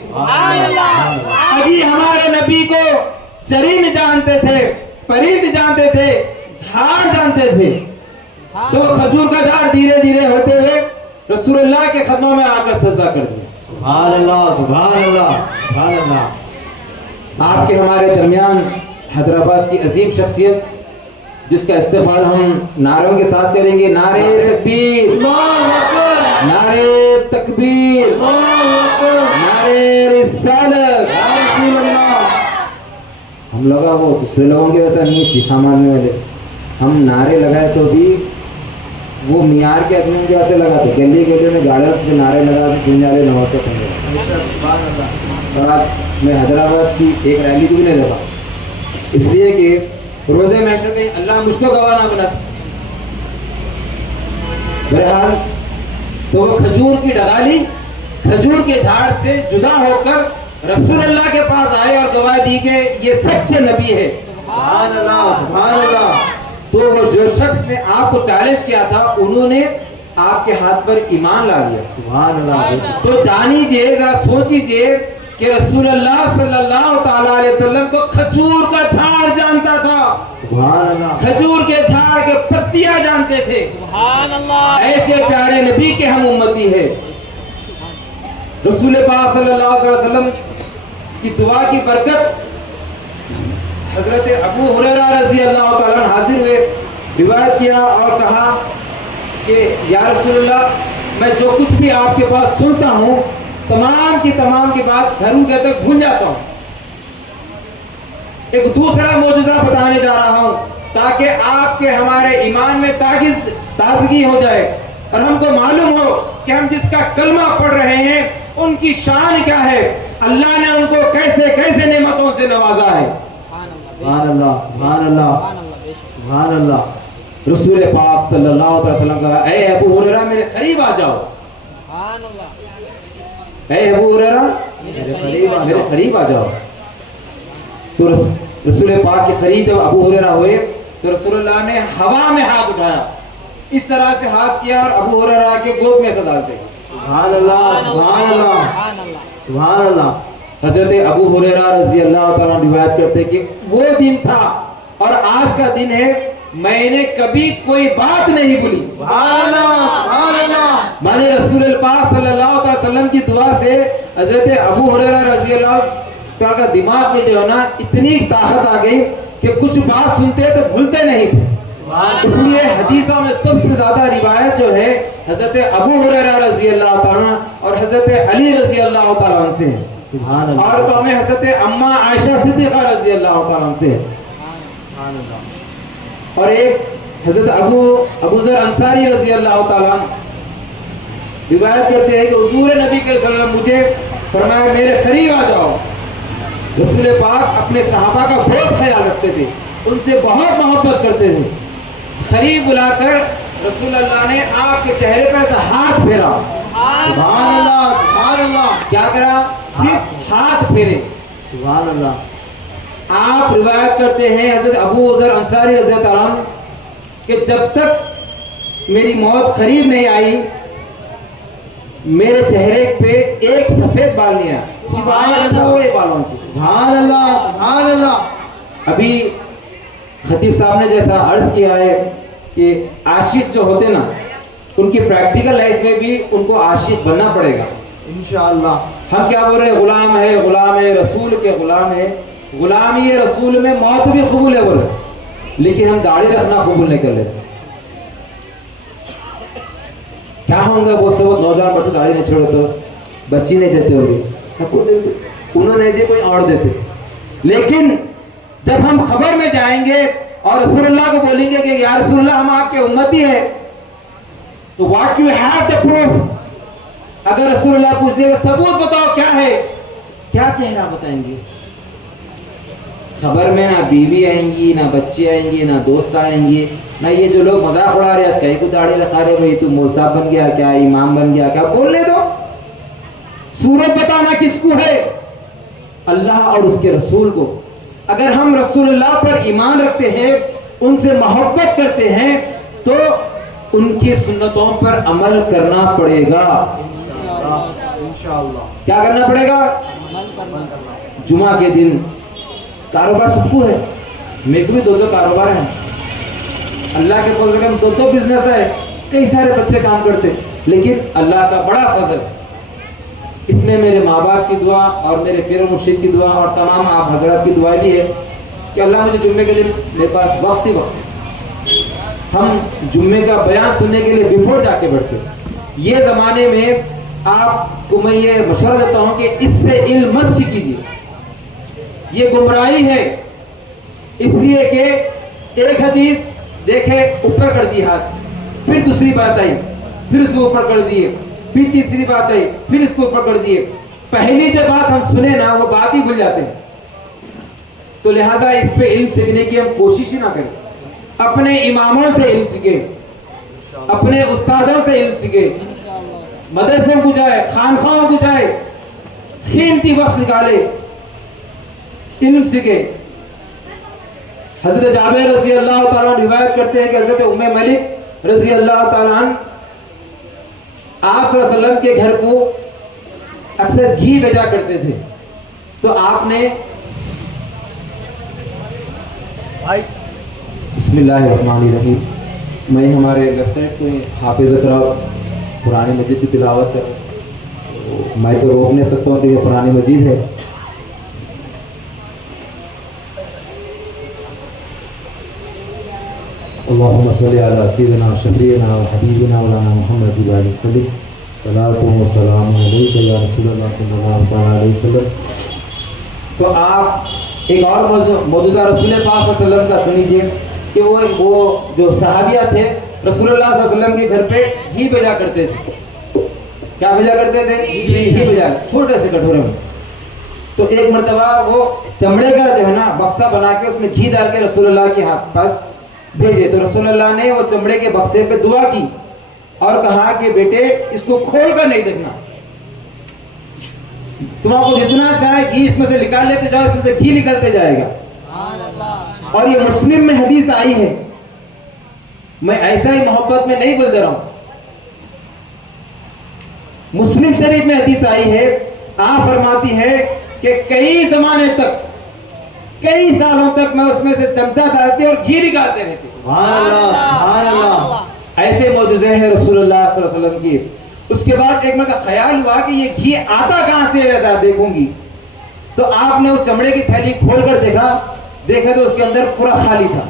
اجی ہمارے نبی کو چرند جانتے تھے, پرند جانتے تھے, جھاڑ جانتے تھے. تو وہ کھجور کا جھاڑ دھیرے دھیرے ہوتے ہوئے رسول اللہ کے قدموں میں آ کر سجدہ کر دیا. سبحان اللہ سبحان اللہ سبحان اللہ. آپ کے ہمارے درمیان حیدرآباد کی عظیم شخصیت جس کا استقبال ہم نعروں کے ساتھ کریں گے. نعرے تکبیر, نعرے تکبیر, نعرے رسالت. ہم لوگ وہ دوسرے لوگوں کے ویسا نہیں چیخا مارنے والے, ہم نعرے لگائے تو بھی وہ معیار کے آدمیوں کے ویسے لگاتے, گلی گلی میں گاڑیوں پہ نعرے لگاتے, دنیالے نہ ہوتے تھے. اور آج میں حیدرآباد کی ایک ریلی کو بھی نہیں دیکھا, اس لیے کہ روزے محشر کہیں اللہ مجھ کو گواہ نہ بنا. بہرحال تو وہ کھجور کی ڈغالی کھجور کے جھاڑ سے جدا ہو کر رسول اللہ کے پاس آئے اور گواہ دی کہ یہ سچے نبی ہے. سبحان اللہ سبحان اللہ. تو وہ جو شخص نے آپ کو چیلنج کیا تھا, انہوں نے آپ کے ہاتھ پر ایمان لا لیا. سبحان اللہ. تو جانیجئے, ذرا سوچیجئے کہ رسول اللہ صلی اللہ تعالیٰ علیہ وسلم کو کھجور کا جھاڑ جانتا تھا, سبحان اللہ. کھجور کے جھاڑ کے پتیاں جانتے تھے. سبحان اللہ. ایسے پیارے نبی کے ہم امتی ہے. رسول پاک صلی اللہ علیہ وسلم کی دعا کی برکت حضرت ابو ہریرہ رضی اللہ تعالیٰ عنہ حاضر ہوئے, روایت کیا اور کہا کہ یا رسول اللہ, میں جو کچھ بھی آپ کے پاس سنتا ہوں تمام کی بات گھروں کے تک بھول جاتا ہوں. ایک دوسرا معجزہ بتانے جا رہا ہوں تاکہ آپ کے ہمارے ایمان میں تازگی ہو جائے اور ہم کو معلوم ہو کہ ہم جس کا کلمہ پڑھ رہے ہیں ان کی شان کیا ہے, اللہ نے ان کو کیسے کیسے نعمتوں سے نوازا ہے. سبحان اللہ. سبحان اللہ. سبحان اللہ. رسول پاک صلی اللہ علیہ وسلم کہا, اے ابو ہریرہ میرے قریب آ جاؤ. اے ابو ہریرہ میرے قریب آ جاؤ. تو رسول پاک کے قریب جب ابو ہریرہ ہوئے تو رسول اللہ نے ہوا میں ہاتھ اٹھایا, اس طرح سے ہاتھ کیا اور ابو ہریرہ کے گود میں ایسا ڈالتے. سبحان اللہ. سبحان اللہ. سبحان اللہ. حضرت ابو ہریرہ رضی اللہ تعالیٰ روایت کرتے کہ وہ دن تھا اور آج کا دن ہے, میں نے کبھی کوئی بات نہیں بھولی. سبحان اللہ. سبحان اللہ. میں نے رسول پاک صلی اللہ علیہ وسلم کی دعا سے حضرت ابو ہریرہ رضی اللہ تعالیٰ کا دماغ میں جو ہے نا اتنی طاقت آ گئی کہ کچھ بات سنتے تو بھولتے نہیں تھے. اس لیے حدیثوں میں سب سے زیادہ روایت جو ہے حضرت ابو ہریرہ رضی اللہ تعالیٰ اور حضرت علی رضی اللہ تعالیٰ عنہ سے, سبحان اللہ. اور تو ہمیں حضرت اماں عائشہ صدیقہ رضی اللہ تعالیٰ عنہ سے, سبحان اللہ. اور ایک حضرت ابو ذر انصاری رضی اللہ تعالیٰ عنہ روایت کرتے ہیں کہ حضور نبی صلی اللہ علیہ وسلم مجھے فرمایا میرے قریب آ جاؤ. رسول پاک اپنے صحابہ کا بہت خیال رکھتے تھے, ان سے بہت محبت کرتے تھے. قریب بلا کر رسول اللہ نے آپ کے چہرے پر ہاتھ پھیرا. سبحان اللہ. سبحان اللہ. کیا کرا؟ صرف ہاتھ پھیرے. سبحان اللہ. آپ روایت کرتے ہیں حضرت ابو ذر انصاری رضی اللہ عنہ کہ جب تک میری موت قریب نہیں آئی میرے چہرے پہ ایک سفید بال نہیں آیا سوائے تھوڑے بالوں کی. سبحان اللہ. سبحان اللہ. ابھی خطیب صاحب نے جیسا عرض کیا ہے کہ عاشق جو ہوتے نا ان کی پریکٹیکل لائف میں بھی ان کو عاشق بننا پڑے گا انشاءاللہ. ہم کیا بول رہے ہیں, غلام ہے رسول کے غلام ہے. غلامی رسول میں موت بھی قبول ہے بول رہے, لیکن ہم داڑھی رکھنا قبول نہیں کر لیتے. کیا ہوں گا وہ سب نوجوان بچے داڑھی نہیں چھوڑے تو بچی نہیں دیتے ہوگے, انہوں نے دے کوئی اور دیتے. لیکن جب ہم خبر میں جائیں گے اور رسول اللہ کو بولیں گے کہ یا رسول اللہ ہم آپ کے امتی ہیں, تو what you have the proof, اگر رسول اللہ پوچھ لے گا ثبوت بتاؤ کیا ہے, کیا چہرہ بتائیں گے؟ خبر میں نہ بیوی آئیں گی, نہ بچی آئیں گی, نہ دوست آئیں گی, نہ یہ جو لوگ مذاق اڑا رہے آج کہیں کو داڑھی رکھا رہے بھائی تو مول صاحب بن گیا کیا, امام بن گیا کیا, بولنے دو. صورت بتانا کس کو ہے؟ اللہ اور اس کے رسول کو. اگر ہم رسول اللہ پر ایمان رکھتے ہیں, ان سے محبت کرتے ہیں, تو ان کی سنتوں پر عمل کرنا پڑے گا. انشاءاللہ. کیا کرنا پڑے گا؟ جمعہ کے دن کاروبار سب کو ہے, میرے کو بھی 2 کاروبار ہیں, اللہ کے فضل سے 2 بزنس ہے, کئی سارے بچے کام کرتے, لیکن اللہ کا بڑا فضل ہے. اس میں میرے ماں باپ کی دعا اور میرے پیر و مرشد کی دعا اور تمام آپ حضرات کی دعا بھی ہے کہ اللہ مجھے جمعے کے دن میرے پاس وقت ہی وقت ہے. ہم جمعے کا بیان سننے کے لیے بیفور جا کے بیٹھتے. یہ زمانے میں آپ کو میں یہ مشورہ دیتا ہوں کہ اس سے علم مت سیکھیے, یہ گمراہی ہے. اس لیے کہ ایک حدیث دیکھے اوپر کر دی ہاتھ, پھر دوسری بات آئی, پھر اس کو اوپر کر دیے, پھر تیسری بات آئی, پھر اس کو اوپر کر دیے. پہلی جو بات ہم سنے نا وہ بات ہی بھول جاتے ہیں. تو لہٰذا اس پہ علم سیکھنے کی ہم کوشش ہی نہ کریں. اپنے اماموں سے علم سیکھیں, اپنے استادوں سے علم سیکھیں, مدرسوں کو جائے, خانخواہوں کو جائے, قیمتی وقت نکالے, علم سیکھے. حضرت جابر رضی اللہ تعالیٰ روایت کرتے ہیں کہ حضرت ام ملک رضی اللہ تعالیٰ عنہ آپ صلی اللہ علیہ وسلم کے گھر کو اکثر گھی بھیجا کرتے تھے، تو آپ نے بسم اللہ الرحمن الرحیم، میں ہمارے لیفٹ سائڈ پہ حافظ اقرا قرآن مجید کی تلاوت کر، میں تو روک نہیں سکتا ہوں کہ یہ قرآن مجید ہے۔ اللہم صلی علی سیدنا شفیعنا و حبیبنا مولانا محمد علیہ وسلم، صلاۃ و سلام علیک یا رسول اللہ صلی اللہ علیہ وسلم۔ تو آپ ایک اور موجودہ رسول پاک صلی اللہ علیہ وسلم کا سنیجیے کہ وہ جو صحابیہ تھے رسول اللہ صلی اللہ علیہ وسلم کے گھر پہ گھی بھیجا کرتے تھے۔ کیا بھیجا کرتے تھے؟ گھی بھیجا، چھوٹے سے کٹورے میں۔ تو ایک مرتبہ وہ چمڑے کا جو ہے نا بکسا بنا کے اس میں گھی ڈال کے رسول اللہ کے پاس بھیجے، تو رسول اللہ نے وہ چمڑے کے بکسے پہ دعا کی اور کہا کہ بیٹے اس کو کھول کر نہیں دیکھنا، تم آپ کو جتنا چاہے گھی اس میں سے نکال لیتے جاؤ، اس میں سے گھی نکلتے جائے گا۔ اور یہ مسلم میں حدیث آئی ہے، میں ایسا ہی محبت میں نہیں بول دے رہا ہوں، مسلم شریف میں حدیث آئی ہے، آپ فرماتی ہے کہ کئی زمانے تک، کئی سالوں تک میں اس میں سے چمچہ ڈالتے اور گھی نکالتے رہتے۔ سبحان اللہ، سبحان اللہ۔ ایسے معجزے ہیں رسول اللہ صلی اللہ علیہ وسلم کی۔ اس کے بعد ایک مرتبہ خیال ہوا کہ یہ گھی آتا کہاں سے ہے دیکھوں گی، تو آپ نے اس چمڑے کی تھیلی کھول کر دیکھا تو اس کے اندر پورا خالی تھا۔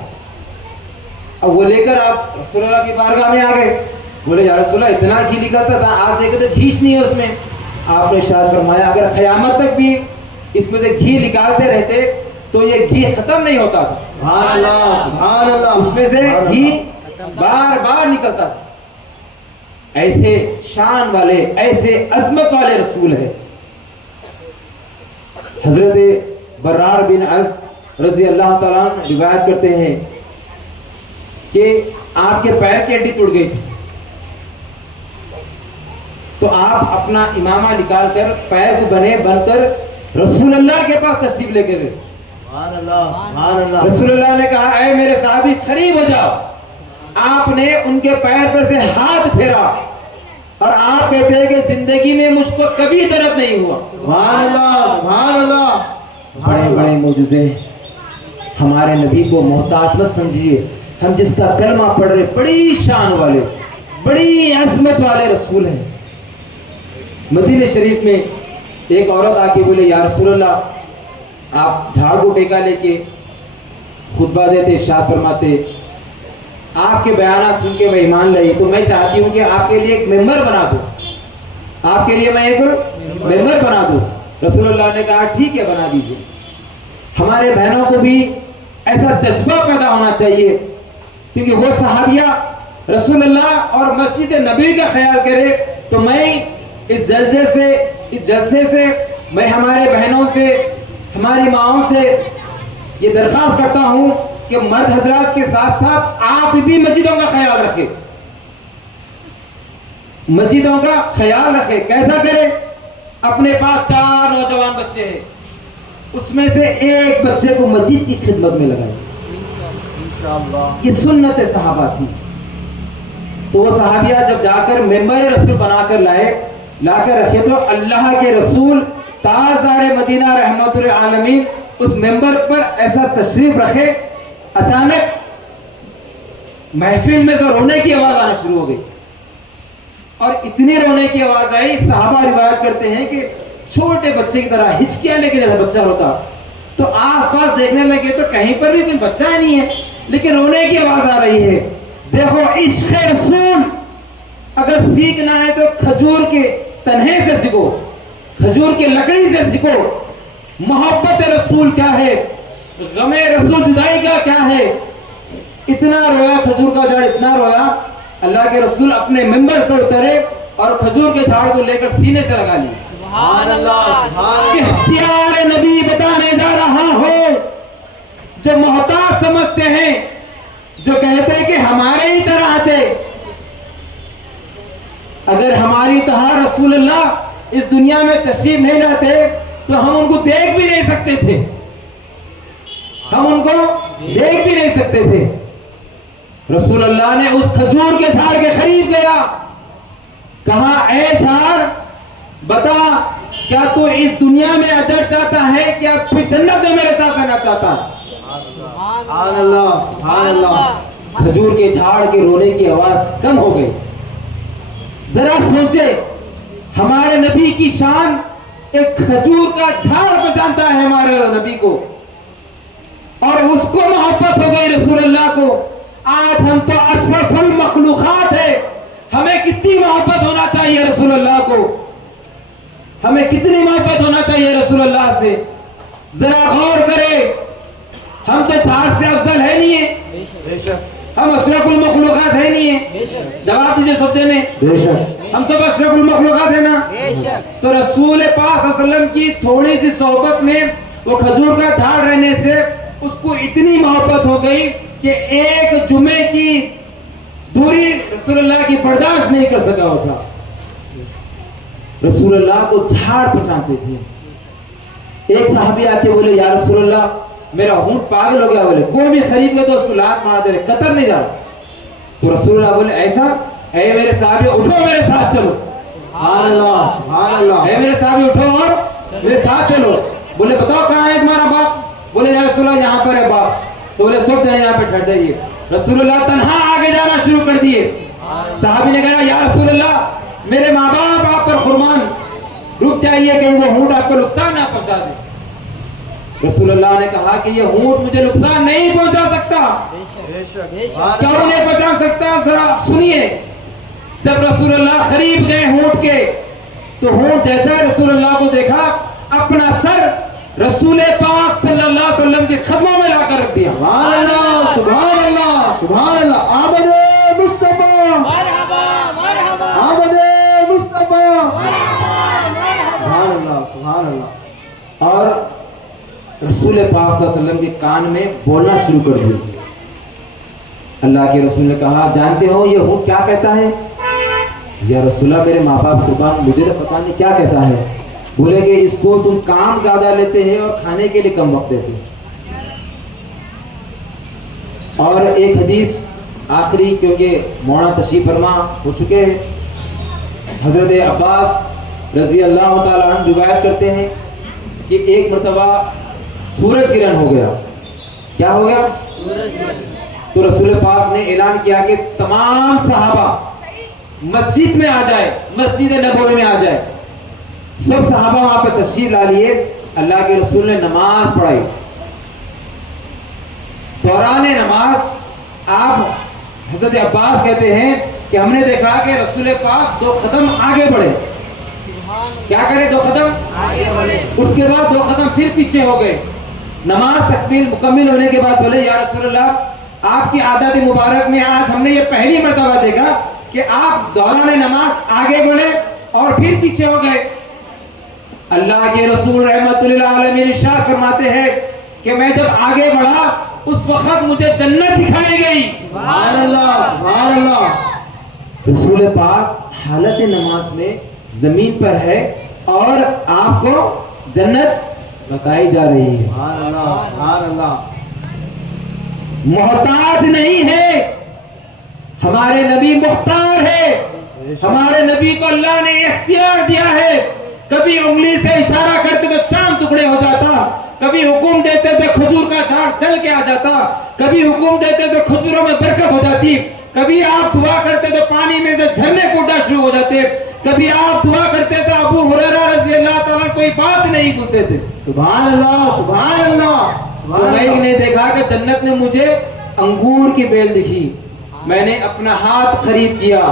اب وہ لے کر آپ رسول اللہ کی بارگاہ میں آ گئے، بولے یا رسول اللہ اتنا گھی نکلتا تھا، آج دیکھے تو گھیش نہیں ہے اس میں۔ آپ نے ارشاد فرمایا اگر قیامت تک بھی اس میں سے گھی نکالتے رہتے تو یہ گھی ختم نہیں ہوتا تھا۔ سبحان اللہ، سبحان اللہ۔ اس میں سے گھی بار بار نکلتا تھا۔ ایسے شان والے، ایسے عظمت والے رسول ہیں۔ حضرت برار بن عز رضی اللہ تعالیٰ عنہ روایت کرتے ہیں کہ آپ کے پیر کی ہڈی ٹوٹ گئی تھی، تو آپ اپنا امامہ نکال کر پیر کو بن کر رسول اللہ کے پاس تشریف لے کے گئے۔ سبحان اللہ، سبحان اللہ۔ رسول اللہ نے کہا اے میرے صحابی قریب ہو جاؤ۔ آپ نے ان کے پیر پر سے ہاتھ پھیرا اور آپ کہتے ہیں کہ زندگی میں مجھ کو کبھی درد نہیں ہوا۔ سبحان اللہ، سبحان اللہ۔ بڑے بڑے معجزے، ہمارے نبی کو محتاج مت سمجھیے، ہم جس کا کلمہ پڑھ رہے بڑی شان والے، بڑی عظمت والے رسول ہیں۔ مدینہ شریف میں ایک عورت آ کے بولے یا رسول اللہ، آپ جھاڑو ٹیکا لے کے خطبہ دیتے، ارشاد فرماتے آپ کے بیانات سن کے میں ایمان لائی، تو میں چاہتی ہوں کہ آپ کے لیے ایک ممبر بنا دوں، آپ کے لیے میں ایک ممبر بنا دوں۔ رسول اللہ نے کہا ٹھیک ہے بنا دیجئے۔ ہمارے بہنوں کو بھی ایسا جذبہ پیدا ہونا چاہیے، کیونکہ وہ صحابیہ رسول اللہ اور مسجد نبی کا خیال کرے، تو میں اس جلسے سے میں ہمارے بہنوں سے، ہماری ماؤں سے یہ درخواست کرتا ہوں کہ مرد حضرات کے ساتھ ساتھ آپ بھی مسجدوں کا خیال رکھیں، مسجدوں کا خیال رکھیں۔ کیسا کرے؟ اپنے پاس 4 نوجوان بچے ہیں، اس میں سے ایک بچے کو مسجد کی خدمت میں لگائیں۔ انشاءاللہ یہ سنت صحابہ تھی۔ تو وہ صحابیہ جب جا کر ممبر رسول بنا کر لا کر رکھے، تو اللہ کے رسول تاجدار مدینہ رحمت العالمین اس ممبر پر ایسا تشریف رکھے، اچانک محفل میں سے رونے کی آواز آنا شروع ہو گئی، اور اتنی رونے کی آواز آئی، صحابہ روایت کرتے ہیں کہ چھوٹے بچے کی طرح ہچکیانے کے جیسا بچہ ہوتا، تو آس پاس دیکھنے لگے تو کہیں پر بھی کوئی بچہ نہیں ہے، لیکن رونے کی آواز آ رہی ہے۔ دیکھو عشق رسول اگر سیکھنا ہے تو کھجور کے تنہے سے سیکھو، کھجور کی لکڑی سے سیکھو۔ محبت رسول کیا ہے، غم رسول جدائی کا کیا ہے۔ اتنا رویا کھجور کا جھاڑ، اتنا رویا، اللہ کے رسول اپنے ممبر سے اترے اور کھجور کے جھاڑ کو لے کر سینے سے لگا لی۔ سبحان اللہ، سبحان اللہ۔ اختیار نبی بتانے جا رہا ہوں، جو محتاج سمجھتے ہیں، جو کہتے ہیں کہ ہمارے ہی طرح تھے، اگر ہماری طرح رسول اللہ اس دنیا میں تشریف نہیں لاتے تو ہم ان کو دیکھ بھی نہیں سکتے تھے، ہم ان کو دیکھ بھی نہیں سکتے تھے۔ رسول اللہ نے اس کھجور کے جھاڑ کے قریب گیا، کہا اے جھاڑ بتا کیا تو اس دنیا میں اجر چاہتا ہے کیا پھر جنت میں میرے ساتھ آنا چاہتا ہے؟ سبحان اللہ سبحان اللہ. کھجور کے جھاڑ کے رونے کی آواز کم ہو گئی. ذرا سوچے ہمارے نبی کی شان ایک کھجور کا جھاڑ پہچانتا ہے ہمارے نبی کو اور اس کو محبت ہو گئی رسول اللہ کو. آج ہم تو اشرف المخلوقات ہیں, ہمیں کتنی محبت ہونا چاہیے رسول اللہ کو, ہمیں کتنی محبت ہونا چاہیے رسول اللہ سے. ذرا غور کرے ہم تو جھاڑ سے افضل ہے نہیں ہیں, بے شک ہم اشرف المخلوقات ہے نہیں ہیں. جواب دیجئے سب جنے, بے شک ہم سب اشرف المخلوقات ہیں نا. تو رسول پاک صلی اللہ علیہ وسلم کی تھوڑی سی صحبت میں وہ کھجور کا جھاڑ رہنے سے اس کو اتنی محبت ہو گئی کہ ایک جمعے کی دوری رسول اللہ کی برداشت نہیں کر سکا وہ تھا. رسول اللہ کو جھاڑ پہچانتے تھے. ایک صحابی آ کے بولے یا رسول اللہ میرا اونٹ پاگل ہو گیا, بولے کوئی بھی خرید گئے تو اس کو لات مار دے رہے, قطر نہیں جا رہا. تو رسول اللہ بولے ایسا, اے میرے صحابی اٹھو میرے ساتھ چلو. سبحان اللہ سبحان اللہ. اے میرے صحابی اٹھو اور میرے ساتھ چلو. بولے بتاؤ کہاں ہے تمہارا باپ؟ بولے یا رسول اللہ یہاں پر ہے باپ. تو بولے سب جنے یہاں پہ ٹھہر جائیے. رسول اللہ تنہا آگے جانا شروع کر دیے. صحابی نے کہا یا رسول اللہ میرے ماں باپ آپ پر قربان, رک جائیے کہیں وہ اونٹ آپ کو نقصان نہ پہنچا دے. رسول اللہ نے کہا کہ یہ اونٹ مجھے نقصان نہیں پہنچا سکتا. بے شک کیوں نہیں پہنچا سکتا ذرا سنیے. جب رسول اللہ قریب گئے اونٹ کے تو اونٹ جیسا رسول اللہ کو دیکھا اپنا سر رسول پاک صلی اللہ علیہ وسلم کے قدموں میں لا کر رکھ دیا. سبحان اللہ سبحان اللہ سبحان اللہ. آمد مصطفیٰ آمد مصطفیٰ. سبحان اللہ سبحان اللہ. اور رسول پاک صلی اللہ علیہ وسلم کے کان میں بولنا شروع کر دیا. اللہ کے رسول نے کہا جانتے ہو یہ اونٹ کیا کہتا ہے؟ یا رسول اللہ میرے ماں باپ قربان مجھے تو پتہ نہیں کیا کہتا ہے. بولے کہ اس کو تم کام زیادہ لیتے ہیں اور کھانے کے لیے کم وقت دیتے ہیں. اور ایک حدیث آخری کیونکہ مولانا تشریف فرما ہو چکے ہیں, حضرت عباس رضی اللہ تعالیٰ عنہ روایت کرتے ہیں کہ ایک مرتبہ سورج گرہن ہو گیا. کیا ہو گیا؟ تو رسول پاک نے اعلان کیا کہ تمام صحابہ مسجد میں آ جائے, مسجد نبوی میں آ جائے. سب صحابہ وہاں پہ تشریف لا لیے. اللہ کے رسول نے نماز پڑھائی. دوران نماز آپ حضرت عباس کہتے ہیں کہ ہم نے دیکھا کہ رسول پاک 2 قدم آگے بڑھے. کیا کرے 2 قدم, اس کے بعد 2 قدم پھر پیچھے ہو گئے. نماز تکمیل مکمل ہونے کے بعد بولے یا رسول اللہ آپ کی عادت مبارک میں آج ہم نے یہ پہلی مرتبہ دیکھا کہ آپ دوران نماز آگے بڑھے اور پھر پیچھے ہو گئے. اللہ کے رسول رحمت للعالمین ارشاد فرماتے ہیں کہ میں جب آگے بڑھا اس وقت مجھے جنت دکھائی گئی. سبحان اللہ سبحان اللہ. رسول پاک حالت نماز میں زمین پر ہے اور آپ کو جنت بتائی جا رہی ہے. سبحان اللہ سبحان اللہ. محتاج نہیں ہے, ہمارے نبی مختار ہے. ہمارے نبی کو اللہ نے اختیار دیا ہے. کبھی انگلی سے اشارہ کرتے تو چاند ٹکڑے ہو جاتا, کبھی حکم دیتے تو کھجور کا جھاڑ چل کے آ جاتا, کبھی حکم دیتے تو کھجوروں میں برکت ہو جاتی, کبھی آپ دعا کرتے تو پانی میں سے جھرنے پھوٹنا شروع ہو جاتے, کبھی آپ دعا کرتے تو ابو ہریرہ رضی اللہ تعالیٰ کوئی بات نہیں بولتے تھے. سبحان اللہ سبحان اللہ. تو میں نے دیکھا کہ جنت نے مجھے انگور کی بیل دکھی. میں نے اپنا ہاتھ قریب کیا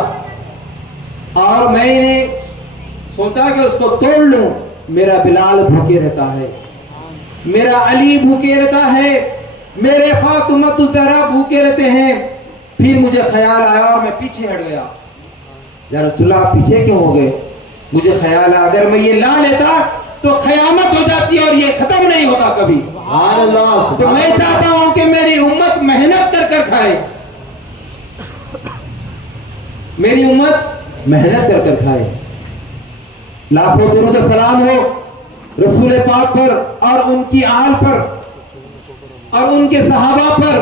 اور میں نے سوچا کہ اس کو توڑ لوں. میرا بلال بھوکے رہتا ہے, میرا علی بھوکے رہتا ہے, میرے فاطمہ الزہرا بھوکے رہتے ہیں. پھر مجھے خیال آیا اور میں پیچھے ہٹ گیا. یا رسول اللہ آپ پیچھے کیوں ہو گئے؟ مجھے خیال آیا اگر میں یہ لا لیتا تو قیامت ہو جاتی اور یہ ختم نہیں ہوتا کبھی. سبحان اللہ. تو میں چاہتا ہوں کہ میری امت محنت کر کر کھائے, میری امت محنت کر کر کھائے. لاکھوں درود و سلام ہو رسول پاک پر اور ان کی آل پر اور ان کے صحابہ پر.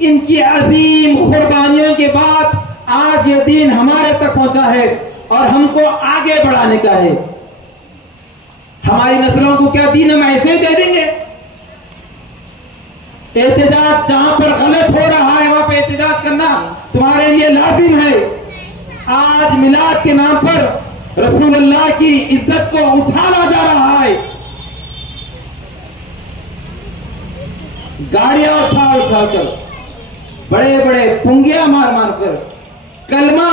ان کی عظیم قربانیوں کے بعد آج یہ دین ہمارے تک پہنچا ہے اور ہم کو آگے بڑھانے کا ہے. ہماری نسلوں کو کیا دین ہم ایسے ہی دے دیں گے؟ احتجاج جہاں پر غلط ہو رہا ہے وہاں پہ احتجاج کرنا تمہارے لیے لازم ہے. آج میلاد کے نام پر رسول اللہ کی عزت کو اچھالا جا رہا ہے. گاڑیاں اچھال اچھال کر، بڑے بڑے پنگیاں مار مار کر کلمہ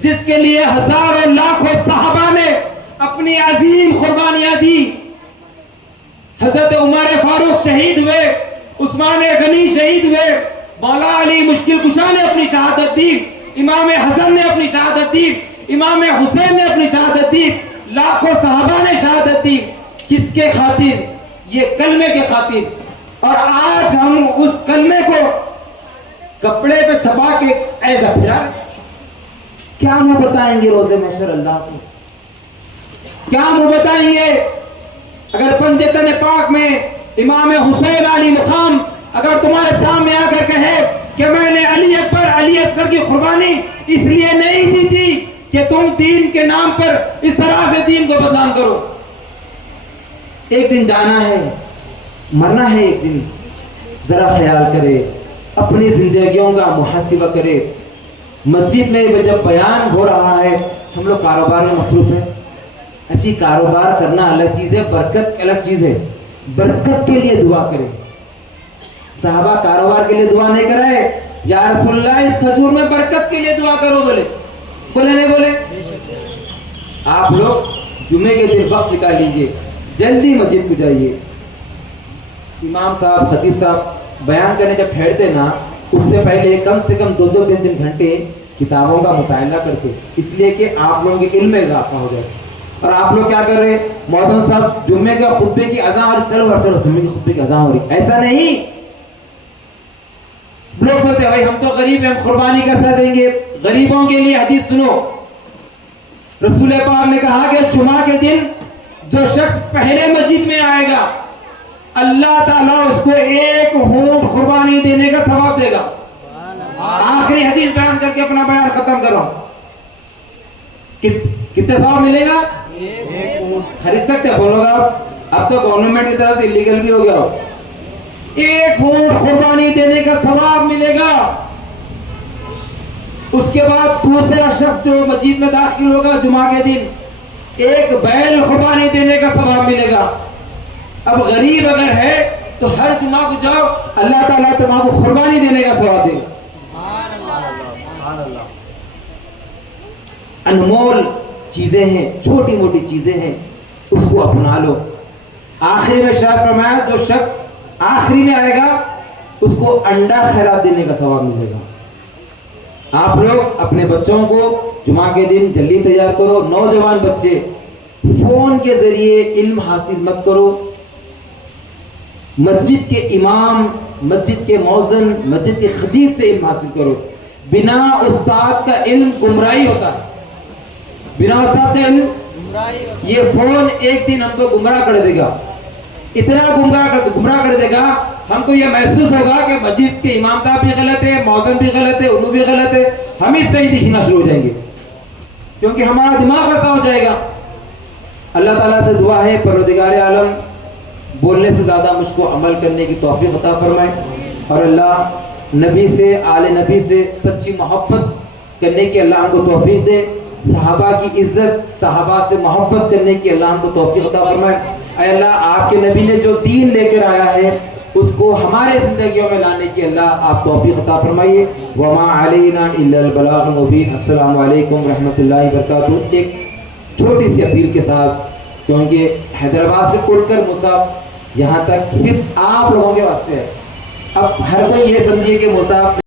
جس کے لیے ہزاروں لاکھوں صحابہ نے اپنی عظیم قربانیاں دی. حضرت عمر فاروق شہید ہوئے، عثمان غنی شہید ہوئے، مولا علی مشکل کشا نے اپنی شہادت دی، امام حسن نے اپنی شہادت دی، امام حسین نے اپنی شہادت دی، لاکھوں صحابہ نے شہادت دی. کس کے خاطر؟ یہ کلمے کے خاطر. اور آج ہم اس کلمے کو کپڑے پہ چھپا کے ایسا پھرا رہے. کیا منہ بتائیں گے روز محشر اللہ کو؟ کیا منہ بتائیں گے اگر پنجتن پاک میں امام حسین علی مقام اگر تمہارے سامنے آ کر کہے کہ میں نے علی اکبر علی اصغر کی قربانی اس لیے نہیں دی تھی کہ تم دین کے نام پر اس طرح سے دین کو بدنام کرو. ایک دن جانا ہے، مرنا ہے ایک دن. ذرا خیال کرے، اپنی زندگیوں کا محاسبہ کرے. مسجد میں جب بیان ہو رہا ہے ہم لوگ کاروبار میں مصروف ہیں. اچھی کاروبار کرنا الگ چیز ہے، برکت الگ چیز ہے. برکت کے لیے دعا کرے. صحابہ کاروبار کے لیے دعا نہیں کرائے، یا رسول اللہ اس کھجور میں برکت کے لیے دعا کرو، بولے نہیں بولے؟ آپ لوگ جمعے کے دن وقت نکال لیجئے، جلدی مسجد کو جائیے. امام صاحب خطیب صاحب بیان کرنے جب ٹھہرتے نا اس سے پہلے کم سے کم 2-3 گھنٹے کتابوں کا مطالعہ کرتے، اس لیے کہ آپ لوگوں کے علم میں اضافہ ہو جائے. اور آپ لوگ کیا کر رہے؟ مولوی صاحب جمعے کے خطبے کی اذان ہو رہی، چلو جمعے کے خطبے کی اذان ہو رہی. ایسا نہیں. لوگ بولتے ہیں بھائی ہم تو غریب ہیں، ہم قربانی کیسا دیں گے؟ غریبوں کے لیے حدیث سنو. رسول پاک نے کہا کہ جمعہ کے دن جو شخص پہلے مسجد میں آئے گا اللہ تعالیٰ اس کو 1 اونٹ قربانی دینے کا ثواب دے گا. آخری حدیث بیان کر کے اپنا بیان ختم کر رہا ہوں. کتنے ثواب ملے گا؟ 1 اونٹ. خرید سکتے ہیں بولو گا اب تو گورنمنٹ کی طرف سے الیگل بھی ہو گیا ہو. 1 اونٹ قربانی دینے کا ثواب ملے گا. اس کے بعد دوسرا شخص جو مسجد میں داخل ہوگا جمعہ کے دن 1 بیل قربانی دینے کا ثواب ملے گا. اب غریب اگر ہے تو ہر جمعہ کو جاؤ، اللہ تعالیٰ تمہارے کو قربانی دینے کا ثواب دے گا. انمول چیزیں ہیں، چھوٹی موٹی چیزیں ہیں، اس کو اپنا لو. آخری میں شاہ فرمایا جو شخص آخری میں آئے گا اس کو انڈا خیرات دینے کا ثواب ملے گا. آپ لوگ اپنے بچوں کو جمعہ کے دن جلدی تیار کرو. نوجوان بچے فون کے ذریعے علم حاصل مت کرو. مسجد کے امام، مسجد کے مؤذن، مسجد کے خطیب سے علم حاصل کرو. بنا استاد کا علم گمراہی ہوتا ہے. بنا استاد کا علم یہ فون ایک دن ہم کو گمراہ کر دے گا. اتنا گمراہ کر دے گا ہم کو یہ محسوس ہوگا کہ مسجد کے امام صاحب بھی غلط ہے، مؤذن بھی غلط ہے، انہوں بھی غلط ہے. ہم ہی صحیح دکھنا شروع ہو جائیں گے کیونکہ ہمارا دماغ ویسا ہو جائے گا. اللہ تعالیٰ سے دعا ہے پروردگار عالم بولنے سے زیادہ مجھ کو عمل کرنے کی توفیق عطا فرمائے. اور اللہ نبی سے، آل نبی سے سچی محبت کرنے کی اللہ ہم کو توفیق دے. صحابہ کی عزت، صحابہ سے محبت کرنے کی اللہ ہم کو توفیق عطا فرمائے. اے اللہ آپ کے نبی نے جو دین لے کر آیا ہے اس کو ہمارے زندگیوں میں لانے کی اللہ آپ توفیق عطا فرمائیے. وما علینا الا البلاغ المبین. السلام علیکم ورحمۃ اللہ وبرکاتہ. ایک چھوٹی سی اپیل کے ساتھ، کیونکہ حیدرآباد سے اٹھ کر مصعب یہاں تک صرف آپ لوگوں کے واسطے ہے. اب ہر کوئی یہ سمجھیے کہ مصعب